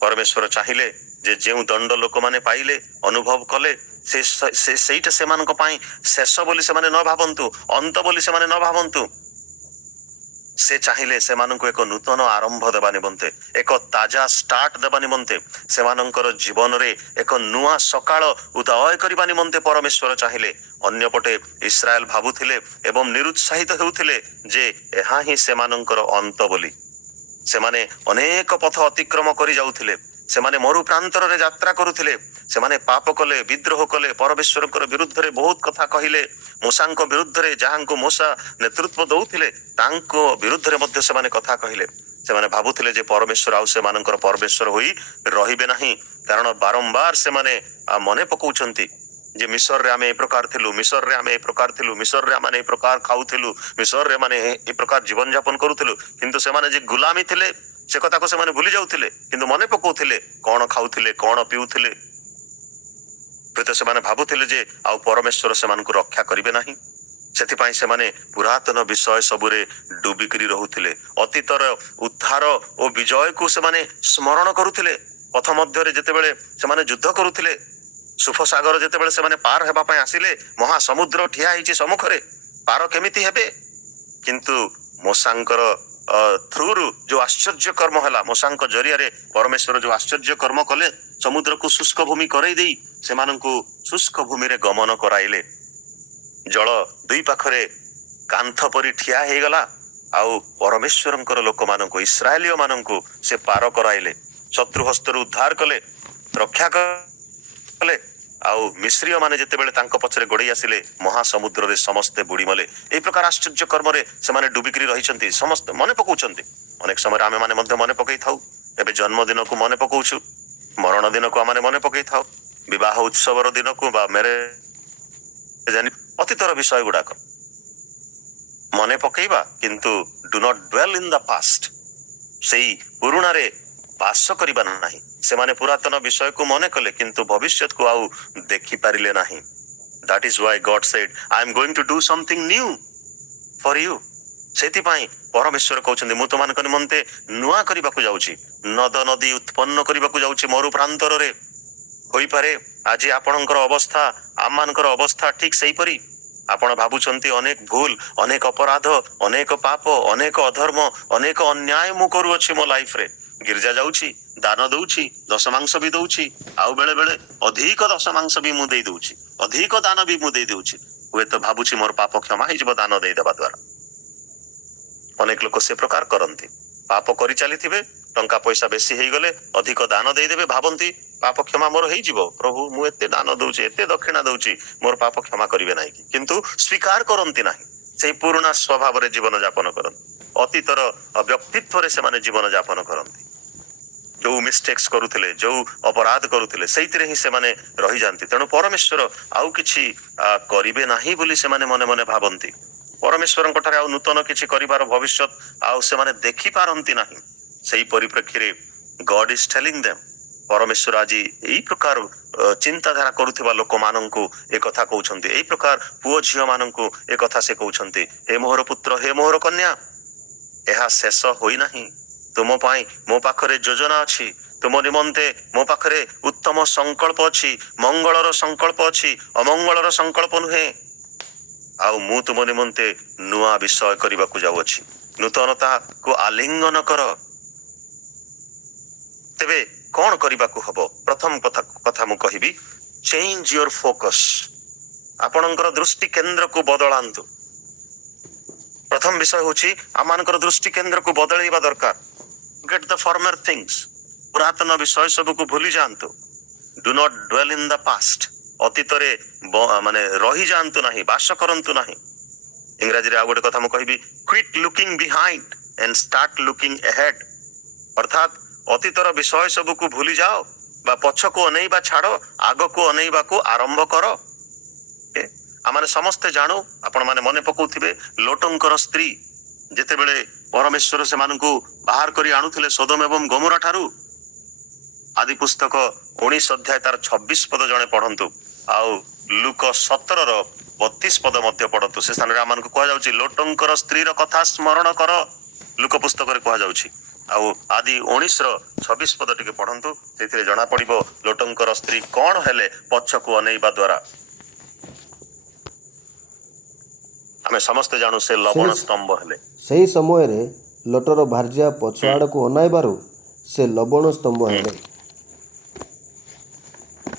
ପରମେଶ୍ୱର ଚାହିଁଲେ ଯେ ଯେଉଁ ଦଣ୍ଡ ଲୋକମାନେ ପାଇଲେ, ଅନୁଭବ କଲେ, ସେଇଟା ସେମାନଙ୍କ ପାଇଁ ଶେଷ ବୋଲି ସେମାନେ ନ ଭାବନ୍ତୁ, ଅନ୍ତ ବୋଲି ସେମାନେ ନ ଭାବନ୍ତୁ। ସେ ଚାହିଁଲେ ସେମାନଙ୍କୁ ଏକ ନୂତନ ଆରମ୍ଭ ଦେବା ନିମନ୍ତେ, ଏକ ତାଜା ଷ୍ଟାର୍ଟ ଦେବା ନିମନ୍ତେ, ସେମାନଙ୍କର ଜୀବନରେ ଏକ ନୂଆ ସକାଳ ଉଦୟ କରିବା ନିମନ୍ତେ ପରମେଶ୍ୱର ଚାହିଁଲେ। ଅନ୍ୟପଟେ ଇସ୍ରାଏଲ ଭାବୁଥିଲେ ଏବଂ ନିରୁତ୍ସାହିତ ହେଉଥିଲେ ଯେ ଏହା ହିଁ ସେମାନଙ୍କର ଅନ୍ତ ବୋଲି। ସେମାନେ ଅନେକ ପଥ ଅତିକ୍ରମ କରି ଯାଉଥିଲେ, ସେମାନେ ମରୁ ପ୍ରାନ୍ତରରେ ଯାତ୍ରା କରୁଥିଲେ, ସେମାନେ ପାପ କଲେ, ବିଦ୍ରୋହ କଲେ, ପରମେଶ୍ୱରଙ୍କର ବିରୁଦ୍ଧରେ ବହୁତ କଥା କହିଲେ। ମୂଷାଙ୍କ ବିରୁଦ୍ଧରେ, ଯାହାଙ୍କୁ ମୂଷା ନେତୃତ୍ୱ ଦଉଥିଲେ, ତାଙ୍କ ବିରୁଦ୍ଧରେ ମଧ୍ୟ ସେମାନେ କଥା କହିଲେ। ସେମାନେ ଭାବୁଥିଲେ ଯେ ପରମେଶ୍ୱର ଆଉ ସେମାନଙ୍କର ପରମେଶ୍ୱର ହୋଇ ରହିବେ ନାହିଁ, କାରଣ ବାରମ୍ବାର ସେମାନେ ମନେ ପକାଉଛନ୍ତି ଯେ ମିଶରରେ ଆମେ ଏ ପ୍ରକାର ଥିଲୁ, ମିଶରରେ ଆମେ ଏ ପ୍ରକାର ଥିଲୁ, ମିଶରରେ ଆମେ ଏ ପ୍ରକାର ଖାଉଥିଲୁ, ମିଶରରେ ମାନେ ଏ ପ୍ରକାର ଜୀବନ ଯାପନ କରୁଥିଲୁ। କିନ୍ତୁ ସେମାନେ ଯେ ଗୁଲାମୀ ଥିଲେ ସେ କଥାକୁ ସେମାନେ ଭୁଲି ଯାଉଥିଲେ, କିନ୍ତୁ ମନେ ପକାଉଥିଲେ କଣ ଖାଉଥିଲେ, କଣ ପିଉଥିଲେ। ହୁଏତ ସେମାନେ ଭାବୁଥିଲେ ଯେ ଆଉ ପରମେଶ୍ୱର ସେମାନଙ୍କୁ ରକ୍ଷା କରିବେ ନାହିଁ, ସେଥିପାଇଁ ସେମାନେ ପୁରାତନ ବିଷୟ ସବୁରେ ଡୁବିକିରି ରହୁଥିଲେ। ଅତୀତର ଉଦ୍ଧାର ଓ ବିଜୟକୁ ସେମାନେ ସ୍ମରଣ କରୁଥିଲେ। ପଥ ମଧ୍ୟରେ ଯେତେବେଳେ ସେମାନେ ଯୁଦ୍ଧ କରୁଥିଲେ, ସୁଫସାଗର ଯେତେବେଳେ ସେମାନେ ପାର ହେବା ପାଇଁ ଆସିଲେ, ମହାସମୁଦ୍ର ଠିଆ ହେଇଛି ସମ୍ମୁଖରେ, ପାର କେମିତି ହେବେ? କିନ୍ତୁ ମୂଷାଙ୍କର ଥ୍ରୁରୁ ଯୋଉ ଆଶ୍ଚର୍ଯ୍ୟ କର୍ମ ହେଲା, ମୂଷାଙ୍କ ଜରିଆରେ ପରମେଶ୍ୱର ଯୋଉ ଆଶ୍ଚର୍ଯ୍ୟ କର୍ମ କଲେ, ସମୁଦ୍ରକୁ ଶୁଷ୍କ ଭୂମି କରେଇ ଦେଇ ସେମାନଙ୍କୁ ଶୁଷ୍କ ଭୂମିରେ ଗମନ କରାଇଲେ। ଜଳ ଦୁଇ ପାଖରେ କାନ୍ଥ ପରି ଠିଆ ହେଇଗଲା, ଆଉ ପରମେଶ୍ୱରଙ୍କର ଲୋକମାନଙ୍କୁ, ଇସ୍ରାଏଲୀୟ ମାନଙ୍କୁ ସେ ପାର କରାଇଲେ, ଶତ୍ରୁ ହସ୍ତରୁ ଉଦ୍ଧାର କଲେ, ରକ୍ଷା କଲେ। କଲେ ଆଉ ମିଶ୍ରୀୟ ମାନେ ଯେତେବେଳେ ତାଙ୍କ ପଛରେ ଗୋଡେଇ ଆସିଲେ ମହାସମୁଦ୍ରରେ ସମସ୍ତେ ବୁଡିମଲେ। ଏଇ ପ୍ରକାର ଆଶ୍ଚର୍ଯ୍ୟ କର୍ମରେ ସେମାନେ ଡୁବିକିରି ରହିଛନ୍ତି, ସମସ୍ତେ ମନେ ପକଉଛନ୍ତି। ଅନେକ ସମୟରେ ଆମେ ମାନେ ମଧ୍ୟ ମନେ ପକେଇଥାଉ। ଏବେ ଜନ୍ମଦିନକୁ ମନେ ପକଉଛୁ, ମରଣ ଦିନକୁ ଆମେ ମନେ ପକେଇଥାଉ, ବିବାହ ଉତ୍ସବର ଦିନକୁ ବା ଅତୀତର ବିଷୟ ଗୁଡାକ ମନେ ପକେଇବା, କିନ୍ତୁ do not dwell in the past. ସେଇ ପୁରୁଣାରେ ବାସ କରିବା ନାହିଁ। ସେମାନେ ପୁରାତନ ବିଷୟକୁ ମନେ କଲେ କିନ୍ତୁ ଭବିଷ୍ୟତକୁ ଆଉ ଦେଖିପାରିଲେ ନାହିଁ। That is why God said, I am going to do something new for you. ସେଥିପାଇଁ ପରମେଶ୍ୱର କହୁଛନ୍ତି ମୁଁ ତୁମମାନଙ୍କ ନିମନ୍ତେ ନୂଆ କରିବାକୁ ଯାଉଛି, ନଦ ନଦୀ ଉତ୍ପନ୍ନ କରିବାକୁ ଯାଉଛି ମରୁ ପ୍ରାନ୍ତରରେ। ହୋଇପାରେ ଆଜି ଆପଣଙ୍କର ଅବସ୍ଥା, ଆମମାନଙ୍କର ଅବସ୍ଥା ଠିକ ସେଇପରି। ଆପଣ ଭାବୁଛନ୍ତି ଅନେକ ଭୁଲ, ଅନେକ ଅପରାଧ, ଅନେକ ପାପ, ଅନେକ ଅଧର୍ମ, ଅନେକ ଅନ୍ୟାୟ ମୁଁ କରୁଅଛି ମୋ ଲାଇଫରେ। ଗିର୍ଜା ଯାଉଛି, ଦାନ ଦଉଛି, ଦଶମାଂଶ ବି ଦଉଛି, ଆଉ ବେଳେ ବେଳେ ଅଧିକ ଦଶମାଂଶ ବି ମୁଁ ଦେଇ ଦଉଛି, ଅଧିକ ଦାନ ବି ମୁଁ ଦେଇ ଦଉଛି। ହୁଏତ ଭାବୁଛି ମୋର ପାପ କ୍ଷମା ହେଇଯିବ ଦାନ ଦେଇଦେବା ଦ୍ୱାରା। ଅନେକ ଲୋକ ସେ ପ୍ରକାର କରନ୍ତି। ପାପ କରି ଚାଲିଥିବେ, ଟଙ୍କା ପଇସା ବେଶୀ ହେଇଗଲେ ଅଧିକ ଦାନ ଦେଇଦେବେ, ଭାବନ୍ତି ପାପ କ୍ଷମା ମୋର ହେଇଯିବ। ପ୍ରଭୁ ମୁଁ ଏତେ ଦାନ ଦଉଛି, ଏତେ ଦକ୍ଷିଣା ଦଉଛି, ମୋର ପାପ କ୍ଷମା କରିବେ ନାହିଁ କି? କିନ୍ତୁ ସ୍ୱୀକାର କରନ୍ତି ନାହିଁ, ସେଇ ପୁରୁଣା ସ୍ୱଭାବରେ ଜୀବନ ଯାପନ କରନ୍ତି। ଅତୀତର ବ୍ୟକ୍ତିତ୍ୱରେ ସେମାନେ ଜୀବନ ଯାପନ କରନ୍ତି। ଯୋଉ ମିଷ୍ଟେକ୍ସ କରୁଥିଲେ, ଯୋଉ ଅପରାଧ କରୁଥିଲେ, ସେଇଥିରେ ହିଁ ସେମାନେ ରହିଯାନ୍ତି। ତେଣୁ ପରମେଶ୍ୱର ଆଉ କିଛି କରିବେ ନାହିଁ ବୋଲି ସେମାନେ ମନେ ମନେ ଭାବନ୍ତି। ପରମେଶ୍ୱରଙ୍କ ଠାରେ ଆଉ ନୂତନ କିଛି କରିବାର ଭବିଷ୍ୟତ ଆଉ ସେମାନେ ଦେଖିପାରନ୍ତି ନାହିଁ। ସେଇ ପରିପ୍ରେକ୍ଷୀରେ ଗଡ୍ ଇଜ ଟେଲିଂ ଦେମ୍, ପରମେଶ୍ୱର ଆଜି ଏଇ ପ୍ରକାର ଚିନ୍ତାଧାରା କରୁଥିବା ଲୋକମାନଙ୍କୁ ଏ କଥା କହୁଛନ୍ତି। ଏଇ ପ୍ରକାର ପୁଅ ଝିଅ ମାନଙ୍କୁ ଏ କଥା ସେ କହୁଛନ୍ତି, ହେ ମୋହର ପୁତ୍ର, ହେ ମୋହର କନ୍ୟା, ଏହା ଶେଷ ହୋଇନାହିଁ। ତୁମ ପାଇଁ ମୋ ପାଖରେ ଯୋଜନା ଅଛି, ତୁମ ନିମନ୍ତେ ମୋ ପାଖରେ ଉତ୍ତମ ସଂକଳ୍ପ ଅଛି, ମଙ୍ଗଳର ସଂକଳ୍ପ ଅଛି, ଅମଙ୍ଗଳର ସଂକଳ୍ପ ନୁହେଁ। ଆଉ ମୁଁ ତୁମ ନିମନ୍ତେ ନୂଆ ବିଷୟ କରିବାକୁ ଯାଉଅଛି। ନୂତନତାକୁ ଆଲିଙ୍ଗନ କର। ତେବେ କଣ କରିବାକୁ ହବ? ପ୍ରଥମ କଥା ମୁଁ କହିବି, ଚେଞ୍ଜ ୟୁର ଫୋକସ। ଆପଣଙ୍କର ଦୃଷ୍ଟି କେନ୍ଦ୍ରକୁ ବଦଳାନ୍ତୁ। ପ୍ରଥମ ବିଷୟ ହଉଛି ଆମମାନଙ୍କର ଦୃଷ୍ଟି କେନ୍ଦ୍ରକୁ ବଦଳେଇବା ଦରକାର। ଗେଟ୍ ଦ ଫର୍ମର ଥିଙ୍ଗସ, ପୁରାତନ ବିଷୟ ସବୁକୁ ଭୁଲି ଯାଆନ୍ତୁ। Do not dwell in the past, ଅତୀତରେ ମାନେ ରହିଯାଆନ୍ତୁ ନାହିଁ, ବାସ କରନ୍ତୁ ନାହିଁ। ଇଂରାଜୀରେ ଆଉ ଗୋଟେ କଥା ମୁଁ କହିବି, quit looking behind and start looking ahead. ଅର୍ଥାତ୍ ଅତୀତର ବିଷୟ ସବୁକୁ ଭୁଲି ଯାଅ ବା ପଛକୁ ଅନେଇବା ଛାଡ, ଆଗକୁ ଅନେଇବାକୁ ଆରମ୍ଭ କର। ଆମେ ସମସ୍ତେ ଜାଣୁ, ଆପଣ ମାନେ ମନେ ପକଉଥିବେ ଲୋଟଙ୍କର ସ୍ତ୍ରୀ ଯେତେବେଳେ ପରମେଶ୍ୱର ସେମାନଙ୍କୁ ବାହାର କରି ଆଣୁଥିଲେ ସୋଦମ ଏବଂ ଗମୋରା ଠାରୁ। ଆଦି ପୁସ୍ତକ 19 ଅଧ୍ୟାୟ ତାର 26 ପଦ ଜଣେ ପଢନ୍ତୁ, ଆଉ ଲୁକ 17ର 32 ପଦ ମଧ୍ୟ ପଢନ୍ତୁ। ସେ ସ୍ଥାନରେ ଆମମାନଙ୍କୁ କୁହାଯାଉଛି ଲୋଟଙ୍କର ସ୍ତ୍ରୀର କଥା ସ୍ମରଣ କର, ଲୁକ ପୁସ୍ତକରେ କୁହାଯାଉଛି। ଆଉ ଆଦି 19ର 26 ପଦ ଟିକେ ପଢନ୍ତୁ, ସେଥିରେ ଜଣା ପଡିବ ଲୋଟଙ୍କର ସ୍ତ୍ରୀ କଣ ହେଲେ ପଛକୁ ଅନେଇବା ଦ୍ୱାରା। ଆମେ ସମସ୍ତେ ଜାଣୁ ସେ ଲବଣ ସ୍ତମ୍ଭ ହେଲେ। ସେହି ସମୟରେ ଲୋଟର ଭାର୍ଯ୍ୟା ପଛ ଆଡ଼କୁ ଅନାଇବାରୁ ସେ ଲବଣ ସ୍ତମ୍ଭ ହେଲେ।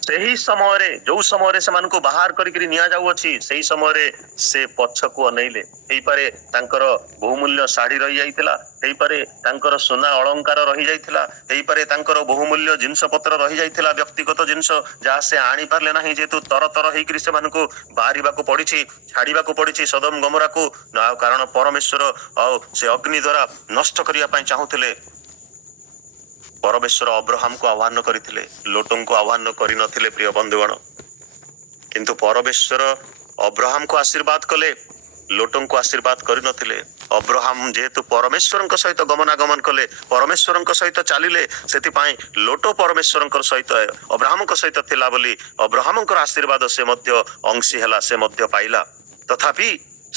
ସେହି ସମୟରେ, ଯୋଉ ସମୟରେ ସେମାନଙ୍କୁ ବାହାର କରିକିରି ନିଆଯାଉଅଛି, ସେଇ ସମୟରେ ସେ ପଛକୁ ଅନେଇଲେ। ହେଇପାରେ ତାଙ୍କର ବହୁମୂଲ୍ୟ ଶାଢୀ ରହିଯାଇଥିଲା, ହେଇପାରେ ତାଙ୍କର ସୁନା ଅଳଙ୍କାର ରହିଯାଇଥିଲା, ହେଇପାରେ ତାଙ୍କର ବହୁମୂଲ୍ୟ ଜିନିଷ ପତ୍ର ରହିଯାଇଥିଲା, ବ୍ୟକ୍ତିଗତ ଜିନିଷ ଯାହା ସେ ଆଣିପାରିଲେ ନାହିଁ, ଯେହେତୁ ତରତର ହେଇକିରି ସେମାନଙ୍କୁ ବାହାରିବାକୁ ପଡିଛି, ଛାଡିବାକୁ ପଡିଛି ସୋଦମ ଗମୋରାକୁ। କାରଣ ପରମେଶ୍ୱର ଆଉ ସେ ଅଗ୍ନି ଦ୍ୱାରା ନଷ୍ଟ କରିବା ପାଇଁ ଚାହୁଁଥିଲେ। ପରମେଶ୍ୱର ଅବ୍ରାହମକୁ ଆହ୍ୱାନ କରିଥିଲେ, ଲୋଟଙ୍କୁ ଆହ୍ୱାନ କରିନଥିଲେ ପ୍ରିୟ ବନ୍ଧୁଗଣ। କିନ୍ତୁ ପରମେଶ୍ୱର ଅବ୍ରାହମକୁ ଆଶୀର୍ବାଦ କଲେ, ଲୋଟଙ୍କୁ ଆଶୀର୍ବାଦ କରିନଥିଲେ। ଅବ୍ରାହମ ଯେହେତୁ ପରମେଶ୍ୱରଙ୍କ ସହିତ ଗମନାଗମନ କଲେ, ପରମେଶ୍ୱରଙ୍କ ସହିତ ଚାଲିଲେ, ସେଥିପାଇଁ ଲୋଟ ପରମେଶ୍ୱରଙ୍କ ସହିତ, ଅବ୍ରାହମଙ୍କ ସହିତ ଥିଲା ବୋଲି ଅବ୍ରାହମଙ୍କର ଆଶୀର୍ବାଦ ସେ ମଧ୍ୟ ଅଂଶୀ ହେଲା, ସେ ମଧ୍ୟ ପାଇଲା। ତଥାପି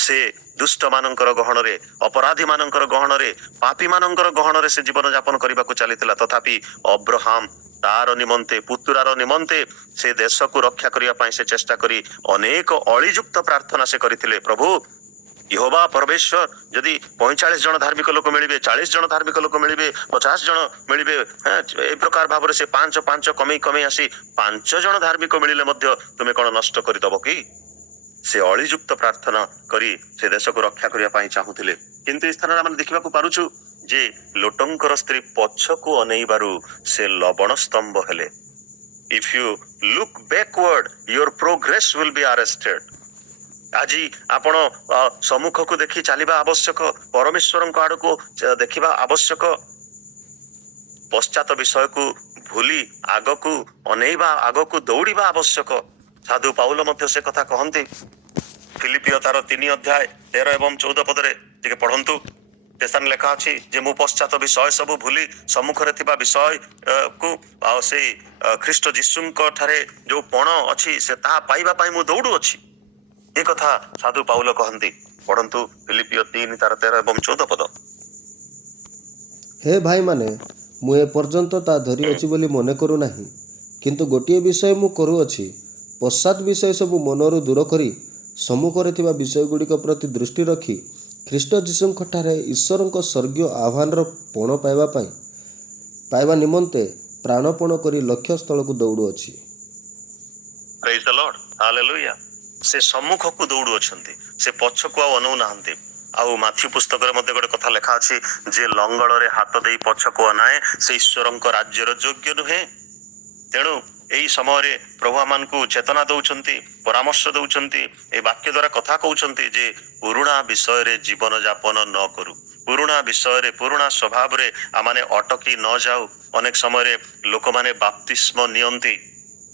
ସେ ଦୁଷ୍ଟ ମାନଙ୍କର ଗହଣରେ, ଅପରାଧୀ ମାନଙ୍କର ଗହଣରେ, ପାପୀ ମାନଙ୍କର ଗହଣରେ ସେ ଜୀବନ ଯାପନ କରିବାକୁ ଚାଲିଥିଲା। ତଥାପି ଅବ୍ରାହମ ତାର ନିମନ୍ତେ, ପୁତୁରାର ନିମନ୍ତେ ସେ ଦେଶକୁ ରକ୍ଷା କରିବା ପାଇଁ ସେ ଚେଷ୍ଟା କରି ଅନେକ ଅଳିଯୁକ୍ତ ପ୍ରାର୍ଥନା ସେ କରିଥିଲେ। ପ୍ରଭୁ ୟେହୋବା ପରମେଶ୍ୱର, ଯଦି 45 ଜଣ ଧାର୍ମିକ ଲୋକ ମିଳିବେ, 40 ଜଣ ଧାର୍ମିକ ଲୋକ ମିଳିବେ, 50 ଜଣ ମିଳିବେ, ଏ ପ୍ରକାର ଭାବରେ ସେ 5 କମେଇ ଆସି 5 ଜଣ ଧାର୍ମିକ ମିଳିଲେ ମଧ୍ୟ ତୁମେ କଣ ନଷ୍ଟ କରିଦବ କି? ସେ ଅଳିଯୁକ୍ତ ପ୍ରାର୍ଥନା କରି ସେ ଦେଶକୁ ରକ୍ଷା କରିବା ପାଇଁ ଚାହୁଁଥିଲେ। କିନ୍ତୁ ଏ ସ୍ଥାନରେ ଆମେ ଦେଖିବାକୁ ପାରୁଛୁ ଯେ ଲୋଟଙ୍କର ସ୍ତ୍ରୀ ପଛକୁ ଅନେଇବାରୁ ସେ ଲବଣ ସ୍ତମ୍ଭ ହେଲେ। If you look backward, your progress will be arrested. ଆଜି ଆପଣ ସମ୍ମୁଖକୁ ଦେଖି ଚାଲିବା ଆବଶ୍ୟକ, ପରମେଶ୍ୱରଙ୍କ ଆଡକୁ ଦେଖିବା ଆବଶ୍ୟକ, ପଶ୍ଚାତ ବିଷୟକୁ ଭୁଲି ଆଗକୁ ଅନେଇବା, ଆଗକୁ ଦୌଡ଼ିବା ଆବଶ୍ୟକ। ସାଧୁ ପାଉଲ ମଧ୍ୟ ସେ କଥା କହନ୍ତି। ଫିଲିପିଓ ତାର 3 ଅଧ୍ୟାୟ 13 ଏବଂ 14 ପଦରେ ଟିକେ ପଢନ୍ତୁ। ତେସାନ ଲେଖା ଅଛି ଯେ ମୁଁ ପଶ୍ଚାତ ବିଷୟ ସବୁ ଭୁଲି ସମ୍ମୁଖରେ ଥିବା ବିଷୟ କୁ ଆଉ ସେଇ ଖ୍ରୀଷ୍ଟ ଯୀଶୁଙ୍କ ଠାରେ ଯୋଉ ପଣ ଅଛି ସେ ତାହା ପାଇବା ପାଇଁ ମୁଁ ଦୌଡୁଅଛି। ଏ କଥା ସାଧୁ ପାଉଲ କହନ୍ତି। ପଢନ୍ତୁ ଫିଲିପିଓ 3 ତାର 13 ଏବଂ 14 ପଦ। ହେ ଭାଇମାନେ, ମୁଁ ଏପର୍ଯ୍ୟନ୍ତ ତା ଧରିଅଛି ବୋଲି ମନେ କରୁନାହିଁ, କିନ୍ତୁ ଗୋଟିଏ ବିଷୟ ମୁଁ କରୁଅଛି, ପଶ୍ଚାତ୍ ବିଷୟ ସବୁ ମନରୁ ଦୂର କରି ସମ୍ମୁଖରେ ଥିବା ବିଷୟଗୁଡ଼ିକ ପ୍ରତି ଦୃଷ୍ଟି ରଖି ଖ୍ରୀଷ୍ଟ ଯୀଶୁଙ୍କଠାରେ ଈଶ୍ୱରଙ୍କ ସ୍ୱର୍ଗୀୟ ଆହ୍ୱାନର ପଣ ପାଇବା ନିମନ୍ତେ ପ୍ରାଣପଣ କରି ଲକ୍ଷ୍ୟ ସ୍ଥଳକୁ ଦୌଡୁଅଛି। ପ୍ରେଜ୍ ଦ ଲର୍ଡ, ହାଲେଲୁୟା। ସେ ସମ୍ମୁଖକୁ ଦୌଡୁଅଛନ୍ତି, ସେ ପଛକୁ ଆଉ ଅନଉନାହାନ୍ତି। ଆଉ ମାଥ୍ୟୁ ପୁସ୍ତକରେ ମଧ୍ୟ ଗୋଟେ କଥା ଲେଖା ଅଛି, ଯେ ଲଙ୍ଗଳରେ ହାତ ଦେଇ ପଛକୁ ଅନାଏ ସେ ଈଶ୍ୱରଙ୍କ ରାଜ୍ୟର ଯୋଗ୍ୟ ନୁହେଁ। ତେଣୁ ଏଇ ସମୟରେ ପ୍ରଭୁ ଆମମାନଙ୍କୁ ଚେତନା ଦଉଛନ୍ତି, ପରାମର୍ଶ ଦଉଛନ୍ତି, ଏ ବାକ୍ୟ ଦ୍ୱାରା କଥା କହୁଛନ୍ତି ଯେ ପୁରୁଣା ବିଷୟରେ ଜୀବନ ଯାପନ ନ କରୁ, ପୁରୁଣା ବିଷୟରେ ପୁରୁଣା ସ୍ୱଭାବରେ ଆମମାନେ ଅଟକି ନ ଯାଉ। ଅନେକ ସମୟରେ ଲୋକମାନେ ବାପ୍ତିସ୍ମ ନିଅନ୍ତି,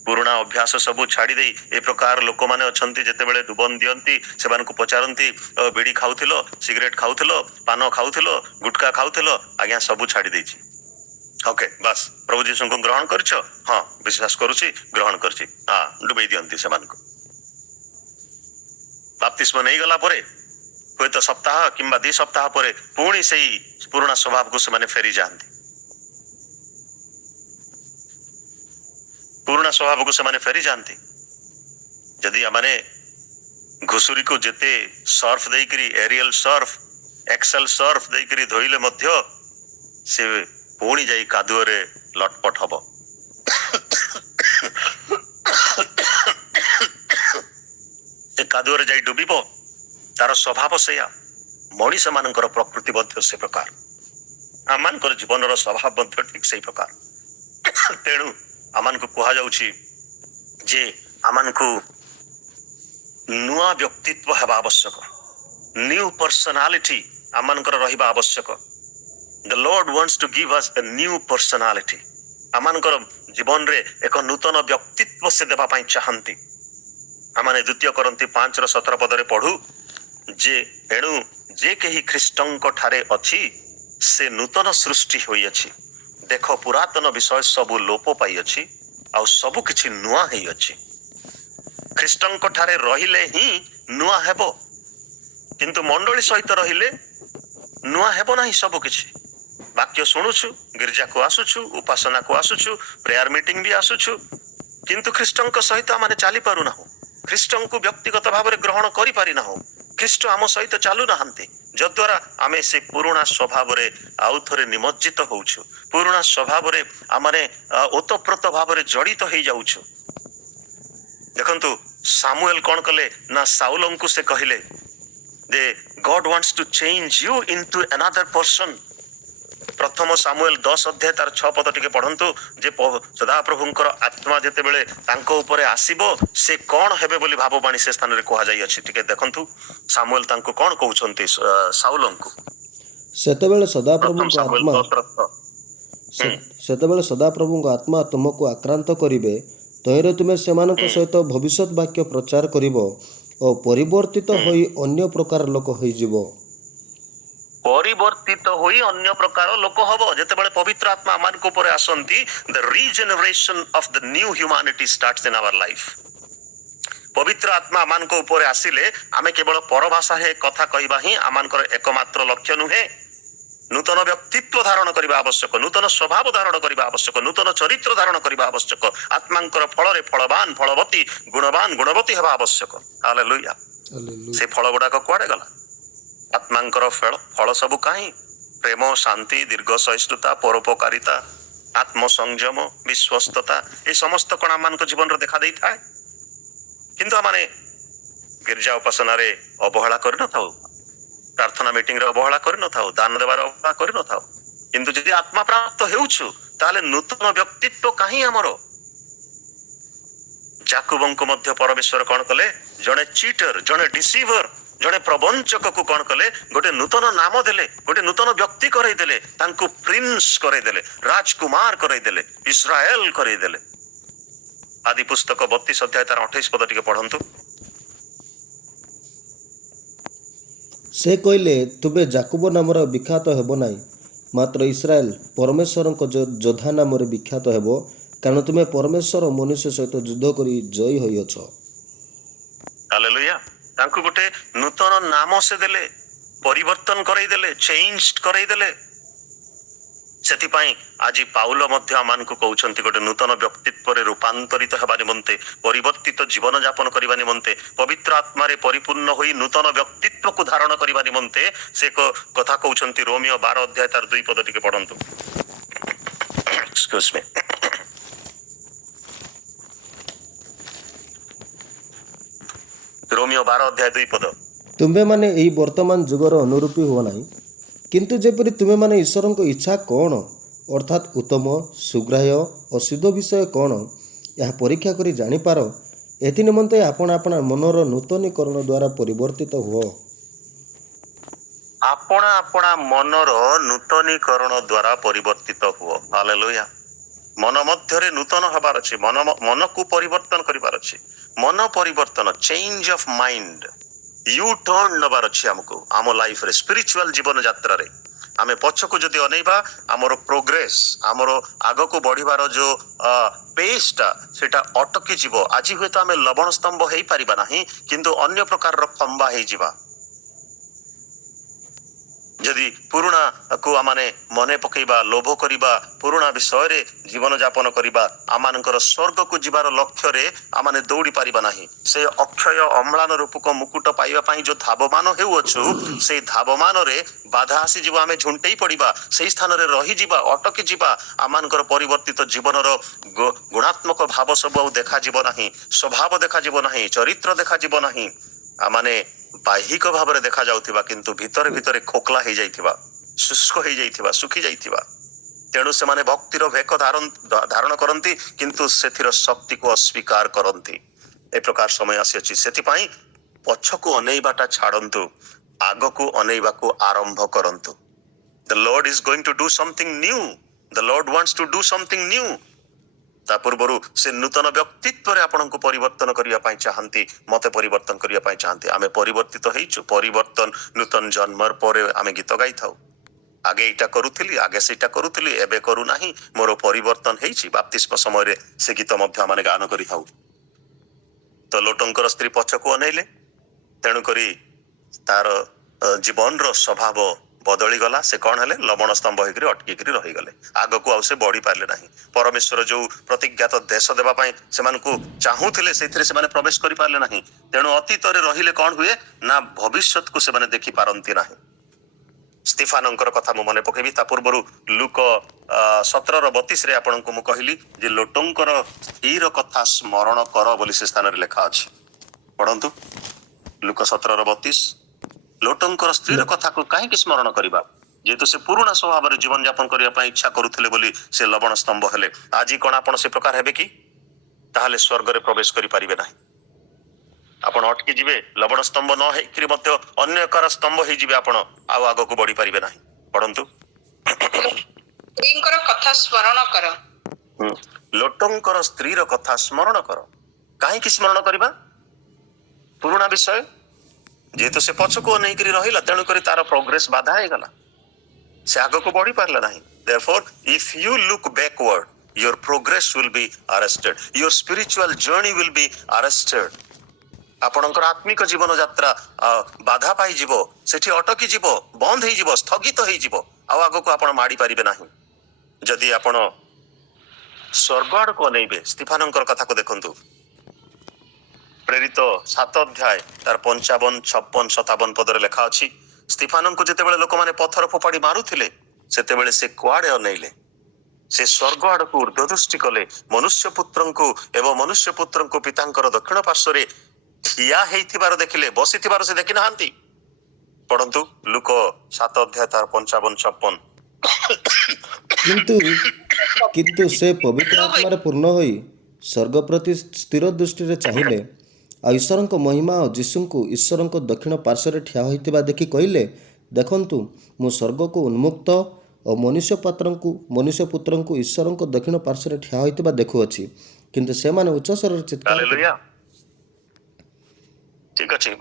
ପୁରୁଣା ଅଭ୍ୟାସ ସବୁ ଛାଡି ଦେଇ। ଏ ପ୍ରକାର ଲୋକମାନେ ଅଛନ୍ତି, ଯେତେବେଳେ ଡୁବନ ଦିଅନ୍ତି ସେମାନଙ୍କୁ ପଚାରନ୍ତି ବିଡି ଖାଉଥିଲ, ସିଗାରେଟ ଖାଉଥିଲ, ପାନ ଖାଉଥିଲ, ଗୁଟକା ଖାଉଥିଲ? ଆଜ୍ଞା ସବୁ ଛାଡି ଦେଇଛି। ଓକେ, ବାସ୍ ପ୍ରଭୁ ଯୀଶୁଙ୍କୁ ଗ୍ରହଣ କରିଛ? ହଁ ବିଶ୍ୱାସ କରୁଛି, ଗ୍ରହଣ କରିଛି। ଡୁବେଇ ଦିଅନ୍ତି ସେମାନଙ୍କୁ। ବାପ୍ତିସ୍ମ ନେଇଗଲା ପରେ ହୁଏତ ସପ୍ତାହ କିମ୍ବା 2 ସପ୍ତାହ ପରେ ପୁଣି ସେଇ ପୁରୁଣା ସ୍ୱଭାବକୁ ସେମାନେ ଫେରି ଯାଆନ୍ତି। ପୁରୁଣା ସ୍ୱଭାବକୁ ସେମାନେ ଫେରି ଯାଆନ୍ତି। ଯଦି ଆମମାନେ ଘୁଷୁରୀକୁ ଯେତେ ସର୍ଫ ଦେଇକରି, ଏରିଏଲ ସର୍ଫ, ଏକ୍ସେଲ ସର୍ଫ ଦେଇକରି ଧୋଇଲେ ମଧ୍ୟ ସେ ପୁଣି ଯାଇ କାଦୁଅରେ ଲଟପଟ ହବ। ସେ କାଦୁଅରେ ଯାଇ ଡୁବିବ। ତାର ସ୍ୱଭାବ ସେଇଆ। ମଣିଷ ମାନଙ୍କର ପ୍ରକୃତି ମଧ୍ୟ ସେ ପ୍ରକାର, ଆମମାନଙ୍କର ଜୀବନର ସ୍ୱଭାବ ମଧ୍ୟ ଠିକ ସେଇ ପ୍ରକାର। ତେଣୁ ଆମମାନଙ୍କୁ କୁହାଯାଉଛି ଯେ ଆମମାନଙ୍କୁ ନୂଆ ବ୍ୟକ୍ତିତ୍ୱ ହେବା ଆବଶ୍ୟକ, ନ୍ୟୁ ପର୍ସନାଲିଟି ଆମମାନଙ୍କର ରହିବା ଆବଶ୍ୟକ। The Lord wants to give us a new personality. ଆମମାନଙ୍କର ଜୀବନରେ ଏକ ନୂତନ ବ୍ୟକ୍ତିତ୍ୱ ସେ ଦେବା ପାଇଁ ଚାହାନ୍ତି। ଆମମାନେ 2 କରନ୍ତି 5 ର 17 ପଦରେ ପଢୁ ଯେ ଏଣୁ ଯେ କେହି ଖ୍ରୀଷ୍ଟଙ୍କ ଠାରେ ଅଛି ସେ ନୂତନ ସୃଷ୍ଟି ହୋଇଅଛି। ଦେଖ ପୁରାତନ ବିଷୟ ସବୁ ଲୋପ ପାଇଅଛି, ଆଉ ସବୁ କିଛି ନୂଆ ହେଇଅଛି। ଖ୍ରୀଷ୍ଟଙ୍କ ଠାରେ ରହିଲେ ହିଁ ନୂଆ ହେବ, କିନ୍ତୁ ମଣ୍ଡଳୀ ସହିତ ରହିଲେ ନୂଆ ହେବ ନାହିଁ ସବୁ କିଛି। ବାକ୍ୟ ଶୁଣୁଛୁ, ଗିର୍ଜାକୁ ଆସୁଛୁ, ଉପାସନାକୁ ଆସୁଛୁ, ପ୍ରେୟାର ମିଟିଂ ବି ଆସୁଛୁ, କିନ୍ତୁ ଖ୍ରୀଷ୍ଟଙ୍କ ସହିତ ଆମେ ଚାଲି ପାରୁନାହୁଁ। ଖ୍ରୀଷ୍ଟଙ୍କୁ ବ୍ୟକ୍ତିଗତ ଭାବରେ ଗ୍ରହଣ କରିପାରିନାହୁଁ। ଖ୍ରୀଷ୍ଟ ଆମ ସହିତ ଚାଲୁନାହାନ୍ତି, ଯଦ୍ୱାରା ଆମେ ସେ ପୁରୁଣା ସ୍ୱଭାବରେ ଆଉ ଥରେ ନିମଜ୍ଜିତ ହଉଛୁ। ପୁରୁଣା ସ୍ୱଭାବରେ ଆମେ ଓତପ୍ରୋତ ଭାବରେ ଜଡ଼ିତ ହେଇଯାଉଛୁ। ଦେଖନ୍ତୁ ସାମୁଏଲ କଣ କଲେ ନା, ସାଉଲଙ୍କୁ ସେ କହିଲେ ଯେ God wants to change you into another person। ପ୍ରଥମ ସାମୁଏଲ 10 ଅଧ୍ୟାୟ ତାର 6 ପଦ ଟିକେ ପଢନ୍ତୁ। ଯେ ସଦାପ୍ରଭୁଙ୍କର ଆତ୍ମା ଯେତେବେଳେ ତାଙ୍କ ଉପରେ ଆସିବ ସେ କଣ ହେବେ ବୋଲି ଭାବବାଣୀ ସେ ସ୍ଥାନରେ କୁହାଯାଇଅଛି। ଟିକେ ଦେଖନ୍ତୁ ସାମୁଏଲ ତାଙ୍କୁ କଣ କହୁଛନ୍ତି ସାଉଲଙ୍କୁ। ସେତେବେଳେ ସଦାପ୍ରଭୁଙ୍କ ଆତ୍ମା ତୁମକୁ ଆକ୍ରାନ୍ତ କରିବେ, ତହିଁରେ ତୁମେ ସେମାନଙ୍କ ସହିତ ଭବିଷ୍ୟତ ବାକ୍ୟ ପ୍ରଚାର କରିବ ଓ ପରିବର୍ତ୍ତିତ ହୋଇ ଅନ୍ୟ ପ୍ରକାର ଲୋକ ହୋଇଯିବ। ପରିବର୍ତ୍ତିତ ହୋଇ ଅନ୍ୟ ପ୍ରକାର ଲୋକ ହବ। ଯେତେବେଳେ ପବିତ୍ର ଆତ୍ମା ଆମମାନଙ୍କ ଉପରେ ଆସନ୍ତି, the regeneration of the new humanity starts in our life। ପବିତ୍ର ଆତ୍ମା ଆମମାନଙ୍କ ଉପରେ ଆସିଲେ ଆମେ କେବଳ ପରଭାଷାରେ କଥା କହିବା ହିଁ ଆମମାନଙ୍କର ଏକମାତ୍ର ଲକ୍ଷ୍ୟ ନୁହେଁ। ନୂତନ ବ୍ୟକ୍ତିତ୍ୱ ଧାରଣ କରିବା ଆବଶ୍ୟକ, ନୂତନ ସ୍ୱଭାବ ଧାରଣ କରିବା ଆବଶ୍ୟକ, ନୂତନ ଚରିତ୍ର ଧାରଣ କରିବା ଆବଶ୍ୟକ। ଆତ୍ମାଙ୍କର ଫଳରେ ଫଳବାନ, ଫଳବତୀ, ଗୁଣବାନ, ଗୁଣବତୀ ହେବା ଆବଶ୍ୟକ। ହାଲେଲୁୟା। ସେ ଫଳ ଗୁଡାକ କୁଆଡେ ଗଲା? ଆତ୍ମାଙ୍କର ଫଳ ସବୁ କାହିଁ? ପ୍ରେମ, ଶାନ୍ତି, ଦୀର୍ଘ ସହିଷ୍ଣୁତା, ପରୋପକାରିତା, ଆତ୍ମସଂଯମ, ବିଶ୍ୱସ୍ତତା, ଏ ସମସ୍ତ କଣ ଆମମାନଙ୍କ ଜୀବନରେ ଦେଖା ଦେଇଥାଏ? କିନ୍ତୁ ଆମେ ଗିର୍ଜା ଉପାସନାରେ ଅବହେଳା କରିନଥାଉ, ପ୍ରାର୍ଥନା ମିଟିଂରେ ଅବହେଳା କରିନଥାଉ, ଦାନ ଦେବାର ଅବହେଳା କରିନଥାଉ। କିନ୍ତୁ ଯଦି ଆତ୍ମା ପ୍ରାପ୍ତ ହେଉଛୁ ତାହେଲେ ନୂତନ ବ୍ୟକ୍ତିତ୍ୱ କାହିଁ ଆମର? ଜାକୁବଙ୍କୁ ମଧ୍ୟ ପରମେଶ୍ୱର କଣ କଲେ? ଜଣେ ଚିଟର, ଜଣେ ଡିସିଭର, ଜଣେ ପ୍ରବଞ୍ଚକକୁ କଣ କଲେ? ଗୋଟେ ନୂତନ ନାମ ଦେଲେ, ଗୋଟେ ନୂତନ ବ୍ୟକ୍ତି କରେଇଦେଲେ, ତାଙ୍କୁ ପ୍ରିନ୍ସ କରେଇଦେଲେ, ରାଜକୁମାର କରେଇଦେଲେ, ଇସ୍ରାଏଲ କରେଇଦେଲେ। ଆଦି ପୁସ୍ତକ 32 ଅଧ୍ୟାୟ ତାର 28 ପଦ ଟିକେ ପଢନ୍ତୁ। ସେ କହିଲେ, ତୁମେ ଜାକୁବ ନାମର ବିଖ୍ୟାତ ହେବ ନାହିଁ, ମାତ୍ର ଇସ୍ରାଏଲ ପରମେଶ୍ୱରଙ୍କ ଯୋଦ୍ଧା ନାମରେ ବିଖ୍ୟାତ ହେବ, କାରଣ ତୁମେ ପରମେଶ୍ୱର ମନୁଷ୍ୟ ସହିତ ଯୁଦ୍ଧ କରି ଜୟୀ ହୋଇଅଛ। ହାଲେଲୁୟା। ତାଙ୍କୁ ଗୋଟେ ନୂତନ ନାମ ସେ ଦେଲେ, ପରିବର୍ତ୍ତନ କରେଇଦେଲେ, ଚେଞ୍ଜ କରେଇଦେଲେ। ସେଥିପାଇଁ ଆଜି ପାଉଲ ମଧ୍ୟ ଆମମାନଙ୍କୁ କହୁଛନ୍ତି ଗୋଟେ ନୂତନ ବ୍ୟକ୍ତିତ୍ୱରେ ରୂପାନ୍ତରିତ ହେବା ନିମନ୍ତେ, ପରିବର୍ତ୍ତିତ ଜୀବନ ଯାପନ କରିବା ନିମନ୍ତେ, ପବିତ୍ର ଆତ୍ମାରେ ପରିପୂର୍ଣ୍ଣ ହୋଇ ନୂତନ ବ୍ୟକ୍ତିତ୍ୱକୁ ଧାରଣ କରିବା ନିମନ୍ତେ ସେ କଥା କହୁଛନ୍ତି। ରୋମିଓ 12 ଅଧ୍ୟାୟ ତାର 2 ପଦ ଟିକେ ପଢନ୍ତୁ। ଏକ୍ସକ୍ୟୁଜ ମି। ରୋମିଓ 12 ଅଧ୍ୟାୟ 2 ପଦ। ତୁମ୍ଭେମାନେ ଏହି ବର୍ତ୍ତମାନ ଯୁଗର ଅନୁରୂପୀ ହୁଅ ନାହିଁ, କିନ୍ତୁ ଯେପରି ତୁମେମାନେ ଈଶ୍ୱରଙ୍କ ଇଚ୍ଛା କ'ଣ, ଅର୍ଥାତ୍ ଉତ୍ତମ, ସୁଗ୍ରାହ୍ୟ ଓ ଶୁଦ୍ଧ ବିଷୟ କ'ଣ, ଏହା ପରୀକ୍ଷା କରି ଜାଣିପାର, ଏଥି ନିମନ୍ତେ ଆପଣ ଆପଣା ମନର ନୂତନୀକରଣ ଦ୍ୱାରା ପରିବର୍ତ୍ତିତ ହୁଅ। ଆପଣା ଆପଣା ମନର ନୂତନୀକରଣ ଦ୍ୱାରା ପରିବର୍ତ୍ତିତ ହୁଅ। ହାଲେଲୁୟା। ମନ ମଧ୍ୟରେ ନୂତନ ହେବାର ଅଛି, ମନକୁ ପରିବର୍ତ୍ତନ କରିବାର ଅଛି। ମନ ପରିବର୍ତ୍ତନ, change of mind, U turn ନେବାର ଅଛି ଆମକୁ ଆମ ଲାଇଫରେ, ସ୍ପିରିଚୁଆଲ ଜୀବନ ଯାତ୍ରାରେ। ଆମେ ପଛକୁ ଯଦି ଅନେଇବା, ଆମର ପ୍ରୋଗ୍ରେସ, ଆମର ଆଗକୁ ବଢିବାର ଯୋଉ ପେସଟା ସେଟା ଅଟକି ଯିବ। ଆଜି ହୁଏତ ଆମେ ଲବଣ ସ୍ତମ୍ଭ ହେଇପାରିବା ନାହିଁ, କିନ୍ତୁ ଅନ୍ୟ ପ୍ରକାରର ଖମ୍ବା ହେଇଯିବା। ଯଦି ପୁରୁଣାକୁ ଆମେ ମନେ ପକେଇବା, ଲୋଭ କରିବା, ପୁରୁଣା ବିଷୟରେ ଜୀବନ ଯାପନ କରିବା, ଆମମାନଙ୍କର ସ୍ୱର୍ଗକୁ ଯିବାର ଲକ୍ଷ୍ୟରେ ଆମେ ଦୌଡ଼ି ପାରିବା ନାହିଁ। ସେ ଅକ୍ଷୟ ଅମ୍ଳାନ ରୂପକ ମୁକୁଟ ପାଇବା ପାଇଁ ଯୋଉ ଧାବମାନ ହେଉଅଛୁ, ସେଇ ଧାବମାନରେ ବାଧା ଆସିଯିବ, ଆମେ ଝୁଣ୍ଟେଇ ପଡିବା, ସେଇ ସ୍ଥାନରେ ରହିଯିବା, ଅଟକି ଯିବା। ଆମମାନଙ୍କର ପରିବର୍ତ୍ତିତ ଜୀବନର ଗୁଣାତ୍ମକ ଭାବ ସବୁ ଆଉ ଦେଖାଯିବ ନାହିଁ, ସ୍ୱଭାବ ଦେଖାଯିବ ନାହିଁ, ଚରିତ୍ର ଦେଖାଯିବ ନାହିଁ। ଆମମାନେ ବାହ୍ୟିକ ଭାବରେ ଦେଖାଯାଉଥିବା, କିନ୍ତୁ ଭିତରେ ଭିତରେ ଖୋକଲା ହେଇଯାଇଥିବା, ଶୁଷ୍କ ହେଇଯାଇଥିବା, ଶୁଖି ଯାଇଥିବା। ତେଣୁ ସେମାନେ ଭକ୍ତିର ଭେକ ଧାରଣ କରନ୍ତି, କିନ୍ତୁ ସେଥିର ଶକ୍ତିକୁ ଅସ୍ୱୀକାର କରନ୍ତି। ଏ ପ୍ରକାର ସମୟ ଆସିଅଛି। ସେଥିପାଇଁ ପଛକୁ ଅନେଇବାଟା ଛାଡନ୍ତୁ, ଆଗକୁ ଅନେଇବାକୁ ଆରମ୍ଭ କରନ୍ତୁ। The Lord is going to do something new. The Lord wants to do something new. ତା ପୂର୍ବରୁ ସେ ନୂତନ ବ୍ୟକ୍ତିତ୍ୱରେ ଆପଣଙ୍କୁ ପରିବର୍ତ୍ତନ କରିବା ପାଇଁ ଚାହାନ୍ତି, ମତେ ପରିବର୍ତ୍ତନ କରିବା ପାଇଁ ଚାହାନ୍ତି। ଆମେ ପରିବର୍ତ୍ତିତ ହେଇଛୁ। ପରିବର୍ତ୍ତନ ନୂତନ ଜନ୍ମର ପରେ ଆମେ ଗୀତ ଗାଇଥାଉ, ଆଗେ ଏଇଟା କରୁଥିଲି, ଆଗେ ସେଇଟା କରୁଥିଲି, ଏବେ କରୁନାହିଁ, ମୋର ପରିବର୍ତ୍ତନ ହେଇଛି। ବାପ୍ତିସ୍ମ ସମୟରେ ସେ ଗୀତ ମଧ୍ୟ ଆମେ ଗାନ କରିଥାଉ। ତ ଲୋଟଙ୍କର ସ୍ତ୍ରୀ ପଛକୁ ଅନେଇଲେ, ତେଣୁକରି ତାର ଜୀବନର ସ୍ୱଭାବ ବଦଳିଗଲା। ସେ କଣ ହେଲେ? ଲବଣ ସ୍ତମ୍ଭ ହେଇକରି ଅଟକିକିରି ରହିଗଲେ, ଆଗକୁ ଆଉ ସେ ବଢି ପାରିଲେ ନାହିଁ। ପରମେଶ୍ୱର ଯୋଉ ପ୍ରତିଜ୍ଞାତ ଦେଶ ଦେବା ପାଇଁ ସେମାନଙ୍କୁ ଚାହୁଁଥିଲେ, ସେଇଥିରେ ସେମାନେ ପ୍ରବେଶ କରିପାରିଲେ ନାହିଁ। ତେଣୁ ଅତୀତରେ ରହିଲେ କଣ ହୁଏ ନା, ଭବିଷ୍ୟତକୁ ସେମାନେ ଦେଖି ପାରନ୍ତି ନାହିଁ। ସ୍ତିଫାନଙ୍କର କଥା ମୁଁ ମନେ ପକେଇବି। ତା ପୂର୍ବରୁ ଲୁକ 17:32 ଆପଣଙ୍କୁ ମୁଁ କହିଲି ଯେ ଲୋଟଙ୍କର ସ୍ତ୍ରୀର କଥା ସ୍ମରଣ କର ବୋଲି ସେ ସ୍ଥାନରେ ଲେଖା ଅଛି। ପଢନ୍ତୁ ଲୁକ 17:32। ଲୋଟଙ୍କର ସ୍ତ୍ରୀର କଥାକୁ କାହିଁକି ସ୍ମରଣ କରିବା? ଯେହେତୁ ସେ ପୁରୁଣା ସ୍ୱଭାବରେ ଜୀବନ ଯାପନ କରିବା ପାଇଁ ଇଚ୍ଛା କରୁଥିଲେ ବୋଲି ସେ ଲବଣ ସ୍ତମ୍ଭ ହେଲେ। ଆଜି କଣ ଆପଣ ସେ ପ୍ରକାର ହେବେ କି? ତାହେଲେ ସ୍ୱର୍ଗରେ ପ୍ରବେଶ କରିପାରିବେ ନାହିଁ। ଆପଣ ଅଟକି ଯିବେ, ଲବଣ ସ୍ତମ୍ଭ ନ ହେଇକିରି ମଧ୍ୟ ଅନ୍ୟ ଏକାର ସ୍ତମ୍ଭ ହେଇଯିବେ, ଆପଣ ଆଉ ଆଗକୁ ବଢି ପାରିବେ ନାହିଁ। ପଢନ୍ତୁ ସ୍ତ୍ରୀଙ୍କର କଥା ସ୍ମରଣ କର। ଲୋଟଙ୍କର ସ୍ତ୍ରୀର କଥା ସ୍ମରଣ କର। କାହିଁକି ସ୍ମରଣ କରିବା? ପୁରୁଣା ବିଷୟ, ଯେହେତୁ ସେ ପଛକୁ ଅନେଇକିରି ରହିଲା, ତେଣୁକରି ତାର ପ୍ରୋଗ୍ରେସ ବାଧା ହେଇଗଲା, ସେ ଆଗକୁ ବଢି ପାରିଲା ନାହିଁ। Therefore, if you look backward, your progress will be arrested, your spiritual journey will be arrested. ଆପଣଙ୍କର ଆତ୍ମିକ ଜୀବନ ଯାତ୍ରା ବାଧା ପାଇଯିବ, ସେଠି ଅଟକି ଯିବ, ବନ୍ଦ ହେଇଯିବ, ସ୍ଥଗିତ ହେଇଯିବ, ଆଉ ଆଗକୁ ଆପଣ ମାଡ଼ି ପାରିବେ ନାହିଁ। ଯଦି ଆପଣ ସ୍ୱର୍ଗ ଆଡକୁ ଅନେଇବେ, ସ୍ତିଫାନଙ୍କର କଥାକୁ ଦେଖନ୍ତୁ। ପ୍ରେରିତ 7 ଅଧ୍ୟାୟ ତାର 55, 56, 57 ପଦରେ ଲେଖା ଅଛି, ସ୍ତିଫାନଙ୍କୁ ଯେତେବେଳେ ଲୋକମାନେ ପଥର ଫୋପାଡ଼ି ମାରୁଥିଲେ, ସେତେବେଳେ ସେ କୁଆଡେ ଅନେଇଲେ? ସେ ସ୍ୱର୍ଗ ଆଡକୁ ଉର୍ଦ୍ଧ୍ୱ ଦୃଷ୍ଟି କଲେ, ମନୁଷ୍ୟ ପୁତ୍ରଙ୍କୁ ଏବଂ ମନୁଷ୍ୟ ପୁତ୍ରଙ୍କୁ ପିତାଙ୍କର ଦକ୍ଷିଣ ପାର୍ଶ୍ୱରେ ଠିଆ ହେଇଥିବାର ଦେଖିଲେ, ବସିଥିବାର ସେ ଦେଖି ନାହାନ୍ତି। ପଢନ୍ତୁ ଲୁକ 7 ଅଧ୍ୟାୟ ତାର 55, 56। କିନ୍ତୁ ସେ ପବିତ୍ର ଆତ୍ମାରେ ପୂର୍ଣ୍ଣ ହୋଇ ସ୍ୱର୍ଗ ପ୍ରତି ସ୍ଥିର ଦୃଷ୍ଟିରେ ଚାହିଁଲେ ଆଉ ଈଶ୍ୱରଙ୍କ ମହିମା ଓ ଯୀଶୁଙ୍କୁ ଈଶ୍ୱରଙ୍କ ଦକ୍ଷିଣ ପାର୍ଶ୍ୱରେ ଠିଆ ହୋଇଥିବା ଦେଖି କହିଲେ, ଦେଖନ୍ତୁ ମୁଁ ସ୍ୱର୍ଗକୁ ଉନ୍ମୁକ୍ତ ଓ ମନୁଷ୍ୟପୁତ୍ରଙ୍କୁ ଈଶ୍ୱରଙ୍କ ଦକ୍ଷିଣ ପାର୍ଶ୍ୱରେ ଠିଆ ହୋଇଥିବା ଦେଖୁଅଛି। କିନ୍ତୁ ସେମାନେ ଉଚ୍ଚ ସ୍ୱରରେ ଚିତ୍କାର କରି ହାଲେଲୁୟା। ଠିକ ଅଛି,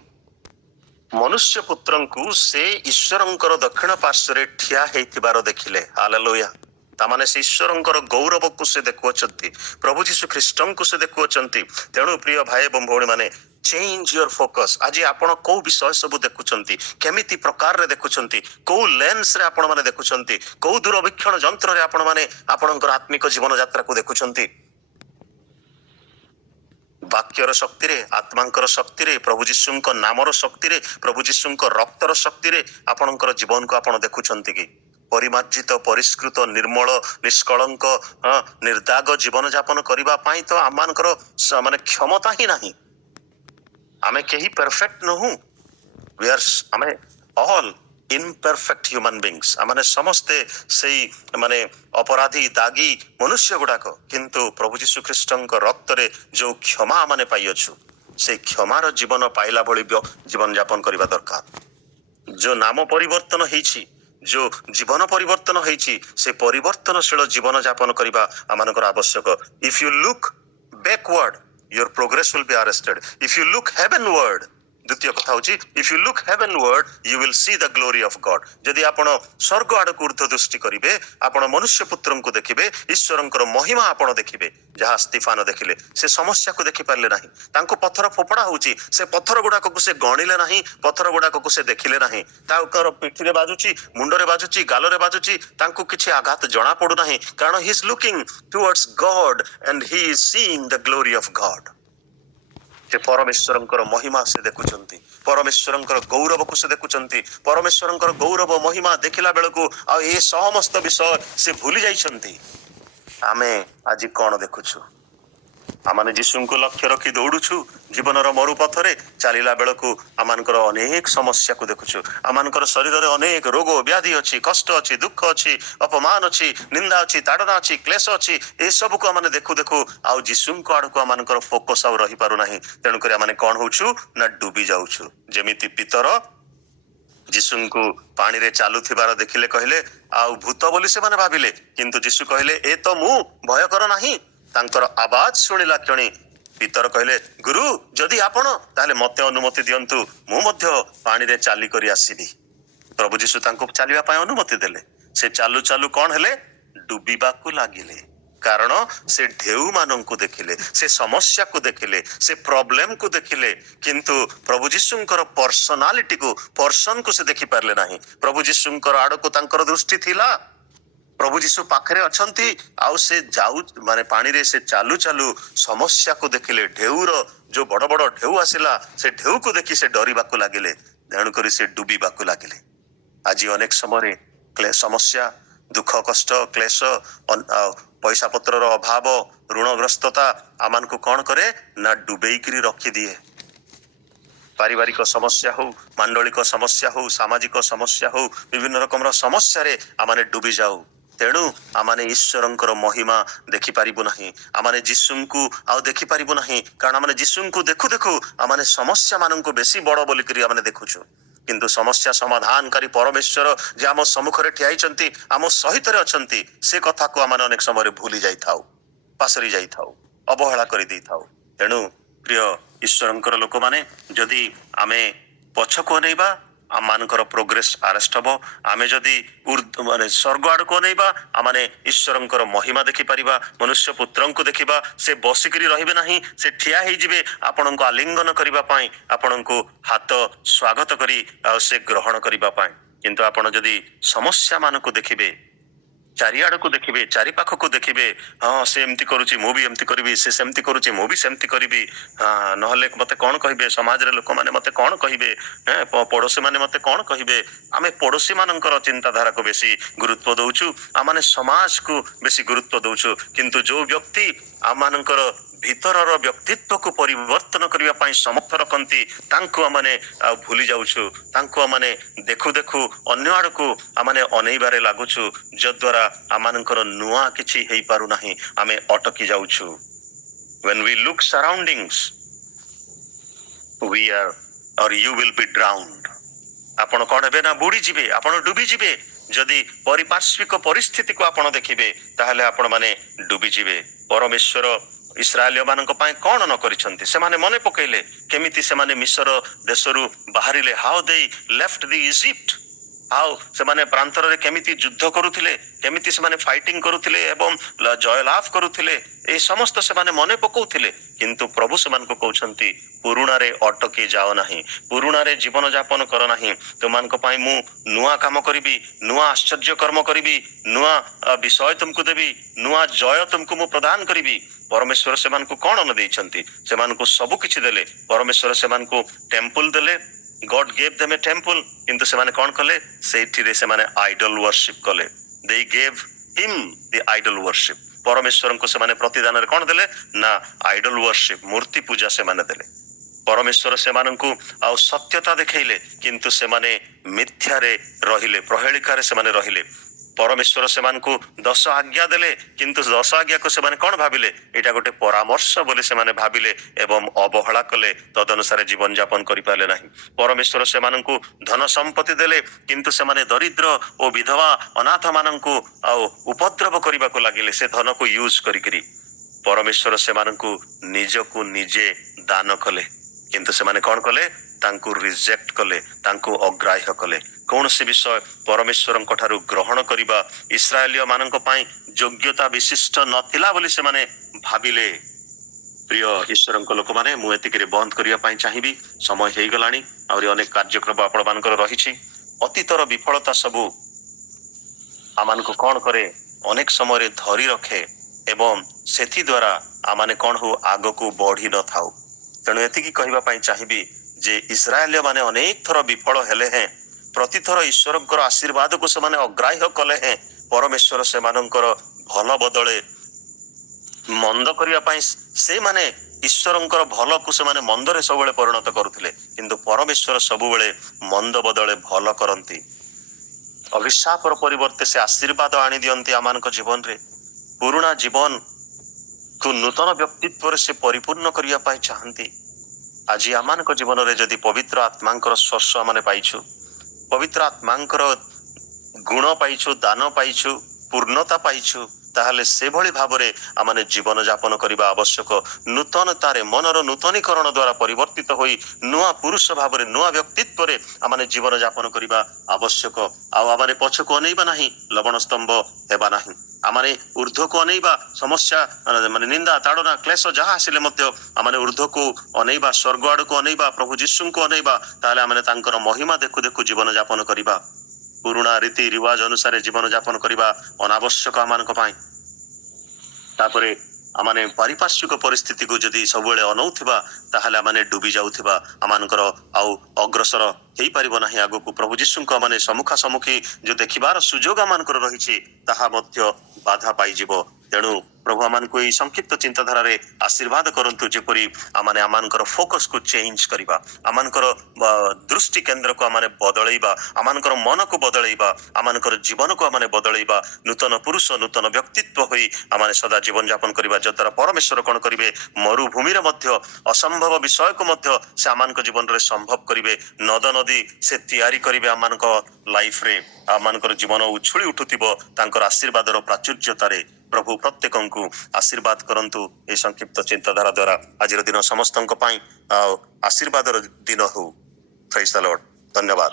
ମନୁଷ୍ୟ ପୁତ୍ରଙ୍କୁ ସେ ଈଶ୍ୱରଙ୍କର ଦକ୍ଷିଣ ପାର୍ଶ୍ୱରେ ଠିଆ ହେଇଥିବାର ଦେଖିଲେ। ହାଲେଲୁୟା। ତାମାନେ ସେ ଈଶ୍ୱରଙ୍କର ଗୌରବକୁ ସେ ଦେଖୁଅଛନ୍ତି, ପ୍ରଭୁ ଯୀଶୁ ଖ୍ରୀଷ୍ଟଙ୍କୁ ସେ ଦେଖୁଅଛନ୍ତି। ତେଣୁ ପ୍ରିୟ ଭାଇ ଏବଂ ଭଉଣୀମାନେ, ଚେଞ୍ଜ ୟୋର ଫୋକସ୍। ଆଜି ଆପଣ କୋଉ ବିଷୟ ସବୁ ଦେଖୁଛନ୍ତି, କେମିତି ପ୍ରକାରରେ ଦେଖୁଛନ୍ତି, କୋଉ ଲେନ୍ସରେ ଆପଣମାନେ ଦେଖୁଛନ୍ତି, କୋଉ ଦୂରବୀକ୍ଷଣ ଯନ୍ତ୍ରରେ ଆପଣମାନେ ଆପଣଙ୍କର ଆତ୍ମିକ ଜୀବନ ଯାତ୍ରାକୁ ଦେଖୁଛନ୍ତି? ବାକ୍ୟର ଶକ୍ତିରେ, ଆତ୍ମାଙ୍କର ଶକ୍ତିରେ, ପ୍ରଭୁ ଯୀଶୁଙ୍କ ନାମର ଶକ୍ତିରେ, ପ୍ରଭୁ ଯୀଶୁଙ୍କ ରକ୍ତର ଶକ୍ତିରେ ଆପଣଙ୍କର ଜୀବନକୁ ଆପଣ ଦେଖୁଛନ୍ତି କି? ପରିମାର୍ଜିତ, ପରିଷ୍କୃତ, ନିର୍ମଳ, ନିଷ୍କଳଙ୍କ, ନିର୍ଦାଗ ଜୀବନ ଯାପନ କରିବା ପାଇଁ ତ ଆମମାନଙ୍କର ମାନେ କ୍ଷମତା ହିଁ ନାହିଁ। ଆମେ କେହି ପରଫେକ୍ଟ ନୁହଁ। ଆମେ ଅଲ୍ imperfect human beings। ଆମେ ସମସ୍ତେ ସେଇ ମାନେ ଅପରାଧୀ, ଦାଗୀ ମନୁଷ୍ୟ ଗୁଡାକ। କିନ୍ତୁ ପ୍ରଭୁ ଯୀଶୁ ଖ୍ରୀଷ୍ଟଙ୍କ ରକ୍ତରେ ଯୋଉ କ୍ଷମା ମାନେ ପାଇଅଛୁ, ସେଇ କ୍ଷମାର ଜୀବନ ପାଇଲା ଭଳି ଜୀବନ ଯାପନ କରିବା ଦରକାର। ଯୋଉ ନାମ ପରିବର୍ତ୍ତନ ହେଇଛି, ଯୋଉ ଜୀବନ ପରିବର୍ତ୍ତନ ହେଇଛି, ସେ ପରିବର୍ତ୍ତନଶୀଳ ଜୀବନ ଯାପନ କରିବା ଆମମାନଙ୍କର ଆବଶ୍ୟକ। If you look backward, your progress will be arrested. If you look heavenward, ଦ୍ୱିତୀୟ କଥା ହଉଛି, if you look heavenward, you will see the glory of God। ଯଦି ଆପଣ ସ୍ୱର୍ଗ ଆଡକୁ ଉର୍ଦ୍ଧ୍ୱ ଦୃଷ୍ଟି କରିବେ, ଆପଣ ମନୁଷ୍ୟ ପୁତ୍ରଙ୍କୁ ଦେଖିବେ, ଈଶ୍ୱରଙ୍କର ମହିମା ଆପଣ ଦେଖିବେ। ଯାହା ସ୍ତିଫାନ ଦେଖିଲେ, ସେ ସମସ୍ୟାକୁ ଦେଖି ପାରିଲେ ନାହିଁ। ତାଙ୍କୁ ପଥର ଫୋପଡା ହଉଛି, ସେ ପଥର ଗୁଡାକକୁ ସେ ଗଣିଲେ ନାହିଁ, ପଥର ଗୁଡାକକୁ ସେ ଦେଖିଲେ ନାହିଁ। ତାଙ୍କର ପିଠିରେ ବାଜୁଛି, ମୁଣ୍ଡରେ ବାଜୁଛି, ଗାଲରେ ବାଜୁଛି, ତାଙ୍କୁ କିଛି ଆଘାତ ଜଣା ପଡୁନାହିଁ, କାରଣ he is looking towards God and he is seeing the glory of God। ସେ ପରମେଶ୍ୱରଙ୍କର ମହିମା ସେ ଦେଖୁଛନ୍ତି, ପରମେଶ୍ୱରଙ୍କର ଗୌରବକୁ ସେ ଦେଖୁଛନ୍ତି। ପରମେଶ୍ୱରଙ୍କର ଗୌରବ ମହିମା ଦେଖିଲା ବେଳକୁ ଆଉ ଏ ସମସ୍ତ ବିଷୟ ସେ ଭୁଲି ଯାଇଛନ୍ତି। ଆମେ ଆଜି କଣ ଦେଖୁଛୁ? ଆମେ ଯୀଶୁଙ୍କୁ ଲକ୍ଷ୍ୟ ରଖି ଦୌଡୁଛୁ ଜୀବନର ମରୁପଥରେ। ଚାଲିଲା ବେଳକୁ ଆମମାନଙ୍କର ଅନେକ ସମସ୍ୟାକୁ ଦେଖୁଛୁ। ଆମମାନଙ୍କର ଶରୀରରେ ଅନେକ ରୋଗ ବ୍ୟାଧି ଅଛି, କଷ୍ଟ ଅଛି, ଦୁଃଖ ଅଛି, ଅପମାନ ଅଛି, ନିନ୍ଦା ଅଛି, ତାଡନା ଅଛି, କ୍ଲେଶ ଅଛି। ଏସବୁକୁ ଆମେ ଦେଖୁ ଦେଖୁ ଆଉ ଯୀଶୁଙ୍କ ଆଡକୁ ଆମମାନଙ୍କର ଫୋକସ ଆଉ ରହିପାରୁନାହିଁ। ତେଣୁକରି ଆମେ କଣ ହଉଛୁ ନା ଡୁବି ଯାଉଛୁ। ଯେମିତି ପିତର ଯୀଶୁଙ୍କୁ ପାଣିରେ ଚାଲୁଥିବାର ଦେଖିଲେ କହିଲେ ଆଉ ଭୂତ ବୋଲି ସେମାନେ ଭାବିଲେ, କିନ୍ତୁ ଯୀଶୁ କହିଲେ ଏ ତ ମୁଁ, ଭୟ କର ନାହିଁ। ତାଙ୍କର ଆବାଜ ଶୁଣିଲା କ୍ଷଣି ପିତର କହିଲେ, ଗୁରୁ ଯଦି ଆପଣ, ତାହେଲେ ମତେ ଅନୁମତି ଦିଅନ୍ତୁ, ମୁଁ ମଧ୍ୟ ପାଣିରେ ଚାଲି କରି ଆସିବି। ପ୍ରଭୁ ଯୀଶୁ ତାଙ୍କୁ ଚାଲିବା ପାଇଁ ଅନୁମତି ଦେଲେ। ସେ ଚାଲୁ ଚାଲୁ କଣ ହେଲେ? ଡୁବିବାକୁ ଲାଗିଲେ। କାରଣ ସେ ଢେଉ ମାନଙ୍କୁ ଦେଖିଲେ, ସେ ସମସ୍ୟାକୁ ଦେଖିଲେ, ସେ ପ୍ରୋବ୍ଲେମକୁ ଦେଖିଲେ, କିନ୍ତୁ ପ୍ରଭୁ ଯୀଶୁଙ୍କର ପର୍ସନକୁ ସେ ଦେଖି ପାରିଲେ ନାହିଁ। ପ୍ରଭୁ ଯୀଶୁଙ୍କର ଆଡକୁ ତାଙ୍କର ଦୃଷ୍ଟି ଥିଲା। ପ୍ରଭୁ ଯୀଶୁ ପାଖରେ ଅଛନ୍ତି, ଆଉ ସେ ମାନେ ପାଣିରେ ସେ ଚାଲୁ ଚାଲୁ ସମସ୍ୟାକୁ ଦେଖିଲେ। ଢେଉର ଯୋଉ ବଡ ବଡ ଢେଉ ଆସିଲା, ସେ ଢେଉକୁ ଦେଖି ସେ ଡରିବାକୁ ଲାଗିଲେ। ତେଣୁକରି ସେ ଡୁବିବାକୁ ଲାଗିଲେ। ଆଜି ଅନେକ ସମୟରେ ସମସ୍ୟା, ଦୁଃଖ, କଷ୍ଟ, କ୍ଲେଶ, ପଇସା ପତ୍ରର ଅଭାବ, ଋଣଗ୍ରସ୍ତତା ଆମମାନଙ୍କୁ କଣ କରେ ନା ଡୁବେଇକିରି ରଖିଦିଏ। ପାରିବାରିକ ସମସ୍ୟା ହଉ, ମାଣ୍ଡଳିକ ସମସ୍ୟା ହଉ, ସାମାଜିକ ସମସ୍ୟା ହଉ, ବିଭିନ୍ନ ରକମର ସମସ୍ୟାରେ ଆମେ ଡୁବି ଯାଉ। ତେଣୁ ଆମେ ଈଶ୍ୱରଙ୍କର ମହିମା ଦେଖିପାରିବୁ ନାହିଁ, ଆମେ ଯୀଶୁଙ୍କୁ ଆଉ ଦେଖିପାରିବୁ ନାହିଁ। କାରଣ ଆମେ ଯୀଶୁଙ୍କୁ ଦେଖୁ ଦେଖୁ ଆମେ ସମସ୍ୟା ମାନଙ୍କୁ ବେଶୀ ବଡ ବୋଲିକିରି ଆମେ ଦେଖୁଛୁ। କିନ୍ତୁ ସମସ୍ୟା ସମାଧାନକାରୀ ପରମେଶ୍ୱର ଯେ ଆମ ସମ୍ମୁଖରେ ଠିଆ ହେଇଛନ୍ତି, ଆମ ସହିତରେ ଅଛନ୍ତି, ସେ କଥାକୁ ଆମେ ଅନେକ ସମୟରେ ଭୁଲି ଯାଇଥାଉ, ପାସରି ଯାଇଥାଉ, ଅବହେଳା କରିଦେଇଥାଉ। ତେଣୁ ପ୍ରିୟ ଈଶ୍ୱରଙ୍କର ଲୋକମାନେ, ଯଦି ଆମେ ପଛକୁ ଅନେଇବା, ଆମମାନଙ୍କର ପ୍ରୋଗ୍ରେସ ଆରେଷ୍ଟ ହବ। ଆମେ ଯଦି ମାନେ ସ୍ୱର୍ଗ ଆଡକୁ ଅନେଇବା, ଆମେ ଈଶ୍ୱରଙ୍କର ମହିମା ଦେଖିପାରିବା। ମନୁଷ୍ୟ ପୁତ୍ରଙ୍କୁ ଦେଖିବା, ସେ ବସିକିରି ରହିବେ ନାହିଁ, ସେ ଠିଆ ହେଇଯିବେ ଆପଣଙ୍କୁ ଆଲିଙ୍ଗନ କରିବା ପାଇଁ, ଆପଣଙ୍କୁ ହାତ ସ୍ୱାଗତ କରି ଆଉ ସେ ଗ୍ରହଣ କରିବା ପାଇଁ। କିନ୍ତୁ ଆପଣ ଯଦି ସମସ୍ୟା ମାନଙ୍କୁ ଦେଖିବେ, ଚାରିଆଡକୁ ଦେଖିବେ, ଚାରି ପାଖକୁ ଦେଖିବେ, ହଁ ସେ ଏମିତି କରୁଛି ମୁଁ ବି ଏମିତି କରିବି, ସେ ସେମିତି କରୁଛି ମୁଁ ବି ସେମିତି କରିବି, ନହେଲେ ମତେ କଣ କହିବେ, ସମାଜରେ ଲୋକମାନେ ମତେ କଣ କହିବେ, ପଡୋଶୀ ମାନେ ମତେ କଣ କହିବେ। ଆମେ ପଡୋଶୀ ମାନଙ୍କର ଚିନ୍ତାଧାରାକୁ ବେଶୀ ଗୁରୁତ୍ୱ ଦଉଛୁ, ଆମେ ସମାଜକୁ ବେଶୀ ଗୁରୁତ୍ୱ ଦଉଛୁ। କିନ୍ତୁ ଯୋଉ ବ୍ୟକ୍ତି ଆମମାନଙ୍କର ଭିତରର ବ୍ୟକ୍ତିତ୍ୱକୁ ପରିବର୍ତ୍ତନ କରିବା ପାଇଁ ସମର୍ଥ ରଖନ୍ତି, ତାଙ୍କୁ ଆମେ ଆଉ ଭୁଲି ଯାଉଛୁ। ତାଙ୍କୁ ଆମେ ଦେଖୁ ଦେଖୁ ଅନ୍ୟ ଆଡକୁ ଆମେ ଅନେଇବାରେ ଲାଗୁଛୁ, ଯଦ୍ୱାରା ଆମମାନଙ୍କର ନୂଆ କିଛି ହେଇପାରୁନାହିଁ, ଆମେ ଅଟକି ଯାଉଛୁ। When we look surroundings, we are or you will be drowned. ଆପଣ କଣ ହେବେ ନା ବୁଡି ଯିବେ, ଆପଣ ଡୁବି ଯିବେ। ଯଦି ପରିପାର୍ଶ୍ୱିକ ପରିସ୍ଥିତିକୁ ଆପଣ ଦେଖିବେ ତାହେଲେ ଆପଣ ମାନେ ଡୁବି ଯିବେ। ପରମେଶ୍ୱର ଇସ୍ରାଏଲୀୟ ମାନଙ୍କ ପାଇଁ କଣ ନ କରିଛନ୍ତି, ସେମାନେ ମନେ ପକେଇଲେ କେମିତି ସେମାନେ ମିଶର ଦେଶରୁ ବାହାରିଲେ, ହାଉ ଦେ ଲେଫ୍ଟ ଦି ଇଜିପ୍ଟ, ଆଉ ସେମାନେ ପ୍ରାନ୍ତରରେ କେମିତି ଯୁଦ୍ଧ କରୁଥିଲେ, କେମିତି ସେମାନେ ଫାଇଟିଂ କରୁଥିଲେ ଏବଂ ଜୟଲାଭ କରୁଥିଲେ, এই ସମସ୍ତ ସେମାନେ ମନେ ପକାଉଥିଲେ। କିନ୍ତୁ ପ୍ରଭୁ ସେମାନଙ୍କୁ କହୁଛନ୍ତି ପୁରୁଣାରେ ଅଟକି ଯାଅ ନାହିଁ, ପୁରୁଣାରେ ଜୀବନ ଯାପନ କର ନାହିଁ। ତୁମମାନଙ୍କ ପାଇଁ ମୁଁ ନୂଆ କାମ କରିବି, ନୂଆ ଆଶ୍ଚର୍ଯ୍ୟ କର୍ମ କରିବି, ନୂଆ ବିଷୟ ତୁମକୁ ଦେବି, ନୂଆ ଜୟ ତୁମକୁ ମୁଁ ପ୍ରଦାନ କରିବି। ପରମେଶ୍ୱର ସେମାନଙ୍କୁ କଣ ନ ଦେଇଛନ୍ତି, ସେମାନଙ୍କୁ ସବୁ କିଛି ଦେଲେ। ପରମେଶ୍ୱର ସେମାନଙ୍କୁ ଟେମ୍ପଲ ଦେଲେ, God gave them a temple, କିନ୍ତୁ ସେମାନେ କଣ କଲେ, ସେଇଥିରେ ସେମାନେ ଆଇଡଲ ୱର୍ସିପ କଲେ। They gave him the idol worship. ପରମେଶ୍ୱରଙ୍କୁ ସେମାନେ ପ୍ରତିଦାନରେ କଣ ଦେଲେ ନା ଆଇଡଲ ୱର୍ସିପ, ମୂର୍ତ୍ତି ପୂଜା ସେମାନେ ଦେଲେ। ପରମେଶ୍ୱର ସେମାନଙ୍କୁ ଆଉ ସତ୍ୟତା ଦେଖେଇଲେ, କିନ୍ତୁ ସେମାନେ ମିଥ୍ୟାରେ ରହିଲେ, ପ୍ରହେଳିକାରେ ସେମାନେ ରହିଲେ। ପରମେଶ୍ୱର ସେମାନଙ୍କୁ 10 ଆଜ୍ଞା ଦେଲେ, କିନ୍ତୁ 10 ଆଜ୍ଞାକୁ ସେମାନେ କଣ ଭାବିଲେ, ଏଇଟା ଗୋଟେ ପରାମର୍ଶ ବୋଲି ସେମାନେ ଭାବିଲେ ଏବଂ ଅବହେଳା କଲେ, ତଦନୁସାରେ ଜୀବନ ଯାପନ କରିପାରିଲେ ନାହିଁ। ପରମେଶ୍ୱର ସେମାନଙ୍କୁ ଧନ ସମ୍ପତ୍ତି ଦେଲେ, କିନ୍ତୁ ସେମାନେ ଦରିଦ୍ର ଓ ବିଧବା ଅନାଥ ମାନଙ୍କୁ ଆଉ ଉପଦ୍ରବ କରିବାକୁ ଲାଗିଲେ ସେ ଧନକୁ ୟୁଜ କରିକିରି। ପରମେଶ୍ୱର ସେମାନଙ୍କୁ ନିଜକୁ ନିଜେ ଦାନ କଲେ, କିନ୍ତୁ ସେମାନେ କଣ କଲେ, ତାଙ୍କୁ ରିଜେକ୍ଟ କଲେ, ତାଙ୍କୁ ଅଗ୍ରାହ୍ୟ କଲେ। କୌଣସି ବିଷୟ ପରମେଶ୍ୱରଙ୍କ ଠାରୁ ଗ୍ରହଣ କରିବା ଇସ୍ରାଏଲୀୟ ମାନଙ୍କ ପାଇଁ ଯୋଗ୍ୟତା ବିଶିଷ୍ଟ ନଥିଲା ବୋଲି ସେମାନେ ଭାବିଲେ। ପ୍ରିୟ ଈଶ୍ୱରଙ୍କ ଲୋକମାନେ, ମୁଁ ଏତିକିରେ ବନ୍ଦ କରିବା ପାଇଁ ଚାହିଁବି, ସମୟ ହେଇଗଲାଣି। ଆହୁରି ଅନେକ କାର୍ଯ୍ୟକ୍ରମ ଆପଣ ମାନଙ୍କର ରହିଛି। ଅତୀତର ବିଫଳତା ସବୁ ଆମମାନଙ୍କୁ କଣ କରେ, ଅନେକ ସମୟରେ ଧରି ରଖେ ଏବଂ ସେଥି ଦ୍ୱାରା ଆମମାନେ କଣ ହଉ, ଆଗକୁ ବଢି ନଥାଉ। ତେଣୁ ଏତିକି କହିବା ପାଇଁ ଚାହିଁବି ଯେ ଇସ୍ରାଏଲୀୟ ମାନେ ଅନେକ ଥର ବିଫଳ ହେଲେ ହେଁ, ପ୍ରତିଥର ଈଶ୍ୱରଙ୍କର ଆଶୀର୍ବାଦକୁ ସେମାନେ ଅଗ୍ରାହ୍ୟ କଲେ ହେଁ, ପରମେଶ୍ୱର ସେମାନଙ୍କର ଭଲ ବଦଳେ ମନ୍ଦ କରିବା ପାଇଁ ସେମାନେ ଈଶ୍ୱରଙ୍କର ଭଲକୁ ସେମାନେ ମନ୍ଦରେ ସବୁବେଳେ ପରିଣତ କରୁଥିଲେ। କିନ୍ତୁ ପରମେଶ୍ୱର ସବୁବେଳେ ମନ୍ଦ ବଦଳେ ଭଲ କରନ୍ତି। ଅଭିଶାପର ପରିବର୍ତ୍ତେ ସେ ଆଶୀର୍ବାଦ ଆଣି ଦିଅନ୍ତି ଆମମାନଙ୍କ ଜୀବନରେ। ପୁରୁଣା ଜୀବନକୁ ନୂତନ ବ୍ୟକ୍ତିତ୍ୱରେ ସେ ପରିପୂର୍ଣ୍ଣ କରିବା ପାଇଁ ଚାହାନ୍ତି। ଆଜି ଆମମାନଙ୍କ ଜୀବନରେ ଯଦି ପବିତ୍ର ଆତ୍ମାଙ୍କର ସ୍ପର୍ଶ ଆମେ ପାଇଛୁ, ପବିତ୍ର ଆତ୍ମାଙ୍କର ଗୁଣ ପାଇଛୁ, ଦାନ ପାଇଛୁ, ପୂର୍ଣ୍ଣତା ପାଇଛୁ, ତାହେଲେ ସେଭଳି ଭାବରେ ଆମମାନେ ଜୀବନ ଯାପନ କରିବା ଆବଶ୍ୟକ। ନୂତନତାରେ ମନର ନୂତନୀକରଣ ଦ୍ୱାରା ପରିବର୍ତ୍ତିତ ହୋଇ ନୂଆ ପୁରୁଷ ଭାବରେ, ନୂଆ ବ୍ୟକ୍ତିତ୍ୱରେ ଆମମାନେ ଜୀବନ ଯାପନ କରିବା ଆବଶ୍ୟକ। ଆଉ ଆମମାନେ ପଛକୁ ଅନେଇବା ନାହିଁ, ଲବଣ ସ୍ତମ୍ଭ ହେବା ନାହିଁ। ଆମମାନେ ଊର୍ଦ୍ଧ୍ୱକୁ ଅନେଇବା, ସମସ୍ୟା ମାନେ ନିନ୍ଦା ତାଡ଼ନା କ୍ଲେଶ ଯାହା ଆସିଲେ ମଧ୍ୟ ଆମମାନେ ଊର୍ଦ୍ଧ୍ୱକୁ ଅନେଇବା, ସ୍ୱର୍ଗ ଆଡକୁ ଅନେଇବା, ପ୍ରଭୁ ଯୀଶୁଙ୍କୁ ଅନେଇବା। ତାହେଲେ ଆମମାନେ ତାଙ୍କର ମହିମା ଦେଖୁ ଦେଖୁ ଜୀବନ ଯାପନ କରିବା। ପୁରୁଣା ରୀତି ରିୱାଜ ଅନୁସାରେ ଜୀବନ ଯାପନ କରିବା ଅନାବଶ୍ୟକ ଆମମାନଙ୍କ ପାଇଁ। ତାପରେ ଆମମାନେ ପାରିପାର୍ଶ୍ୱିକ ପରିସ୍ଥିତିକୁ ଯଦି ସବୁବେଳେ ଅନଉଥିବା, ତାହେଲେ ଆମମାନେ ଡୁବି ଯାଉଥିବା, ଆମମାନଙ୍କର ଆଉ ଅଗ୍ରସର ହେଇପାରିବ ନାହିଁ ଆଗକୁ। ପ୍ରଭୁ ଯୀଶୁଙ୍କୁ ଆମମାନେ ସମ୍ମୁଖା ସମ୍ମୁଖୀ ଯୋଉ ଦେଖିବାର ସୁଯୋଗ ଆମମାନଙ୍କର ରହିଛି, ତାହା ମଧ୍ୟ ବାଧା ପାଇଯିବ। ତେଣୁ ପ୍ରଭୁ ଆମମାନଙ୍କୁ ଏଇ ସଂକ୍ଷିପ୍ତ ଚିନ୍ତାଧାରାରେ ଆଶୀର୍ବାଦ କରନ୍ତୁ, ଯେପରି ଆମମାନେ ଆମମାନଙ୍କର ଫୋକସକୁ ଚେଞ୍ଜ କରିବା, ଆମମାନଙ୍କର ଦୃଷ୍ଟି କେନ୍ଦ୍ରକୁ ଆମମାନେ ବଦଳେଇବା, ଆମମାନଙ୍କର ମନକୁ ବଦଳେଇବା, ଆମମାନଙ୍କର ଜୀବନକୁ ଆମମାନେ ବଦଳେଇବା, ନୂତନ ପୁରୁଷ ନୂତନ ବ୍ୟକ୍ତିତ୍ୱ ହୋଇ ଆମମାନେ ସଦା ଜୀବନ ଯାପନ କରିବା। ଯଦ୍ୱାରା ପରମେଶ୍ୱର କଣ କରିବେ, ମରୁଭୂମିରେ ମଧ୍ୟ ଅସମ୍ଭବ ବିଷୟକୁ ମଧ୍ୟ ସେ ଆମମାନଙ୍କ ଜୀବନରେ ସମ୍ଭବ କରିବେ। ନଦ ନଦୀ ସେ ତିଆରି କରିବେ ଆମମାନଙ୍କ ଲାଇଫରେ। ଆମମାନଙ୍କର ଜୀବନ ଉଛୁଳି ଉଠୁଥିବ ତାଙ୍କର ଆଶୀର୍ବାଦର ପ୍ରାଚୁର୍ଯ୍ୟତାରେ। ପ୍ରଭୁ ପ୍ରତ୍ୟେକଙ୍କୁ ଆଶୀର୍ବାଦ କରନ୍ତୁ এই ସଂକ୍ଷିପ୍ତ ଚିନ୍ତାଧାରା ଦ୍ୱାରା। ଆଜିର ଦିନ ସମସ୍ତଙ୍କ ପାଇଁ ଆଶୀର୍ବାଦର ଦିନ ହଉ। ପ୍ରେଜ୍ ଦ ଲର୍ଡ। ଧନ୍ୟବାଦ।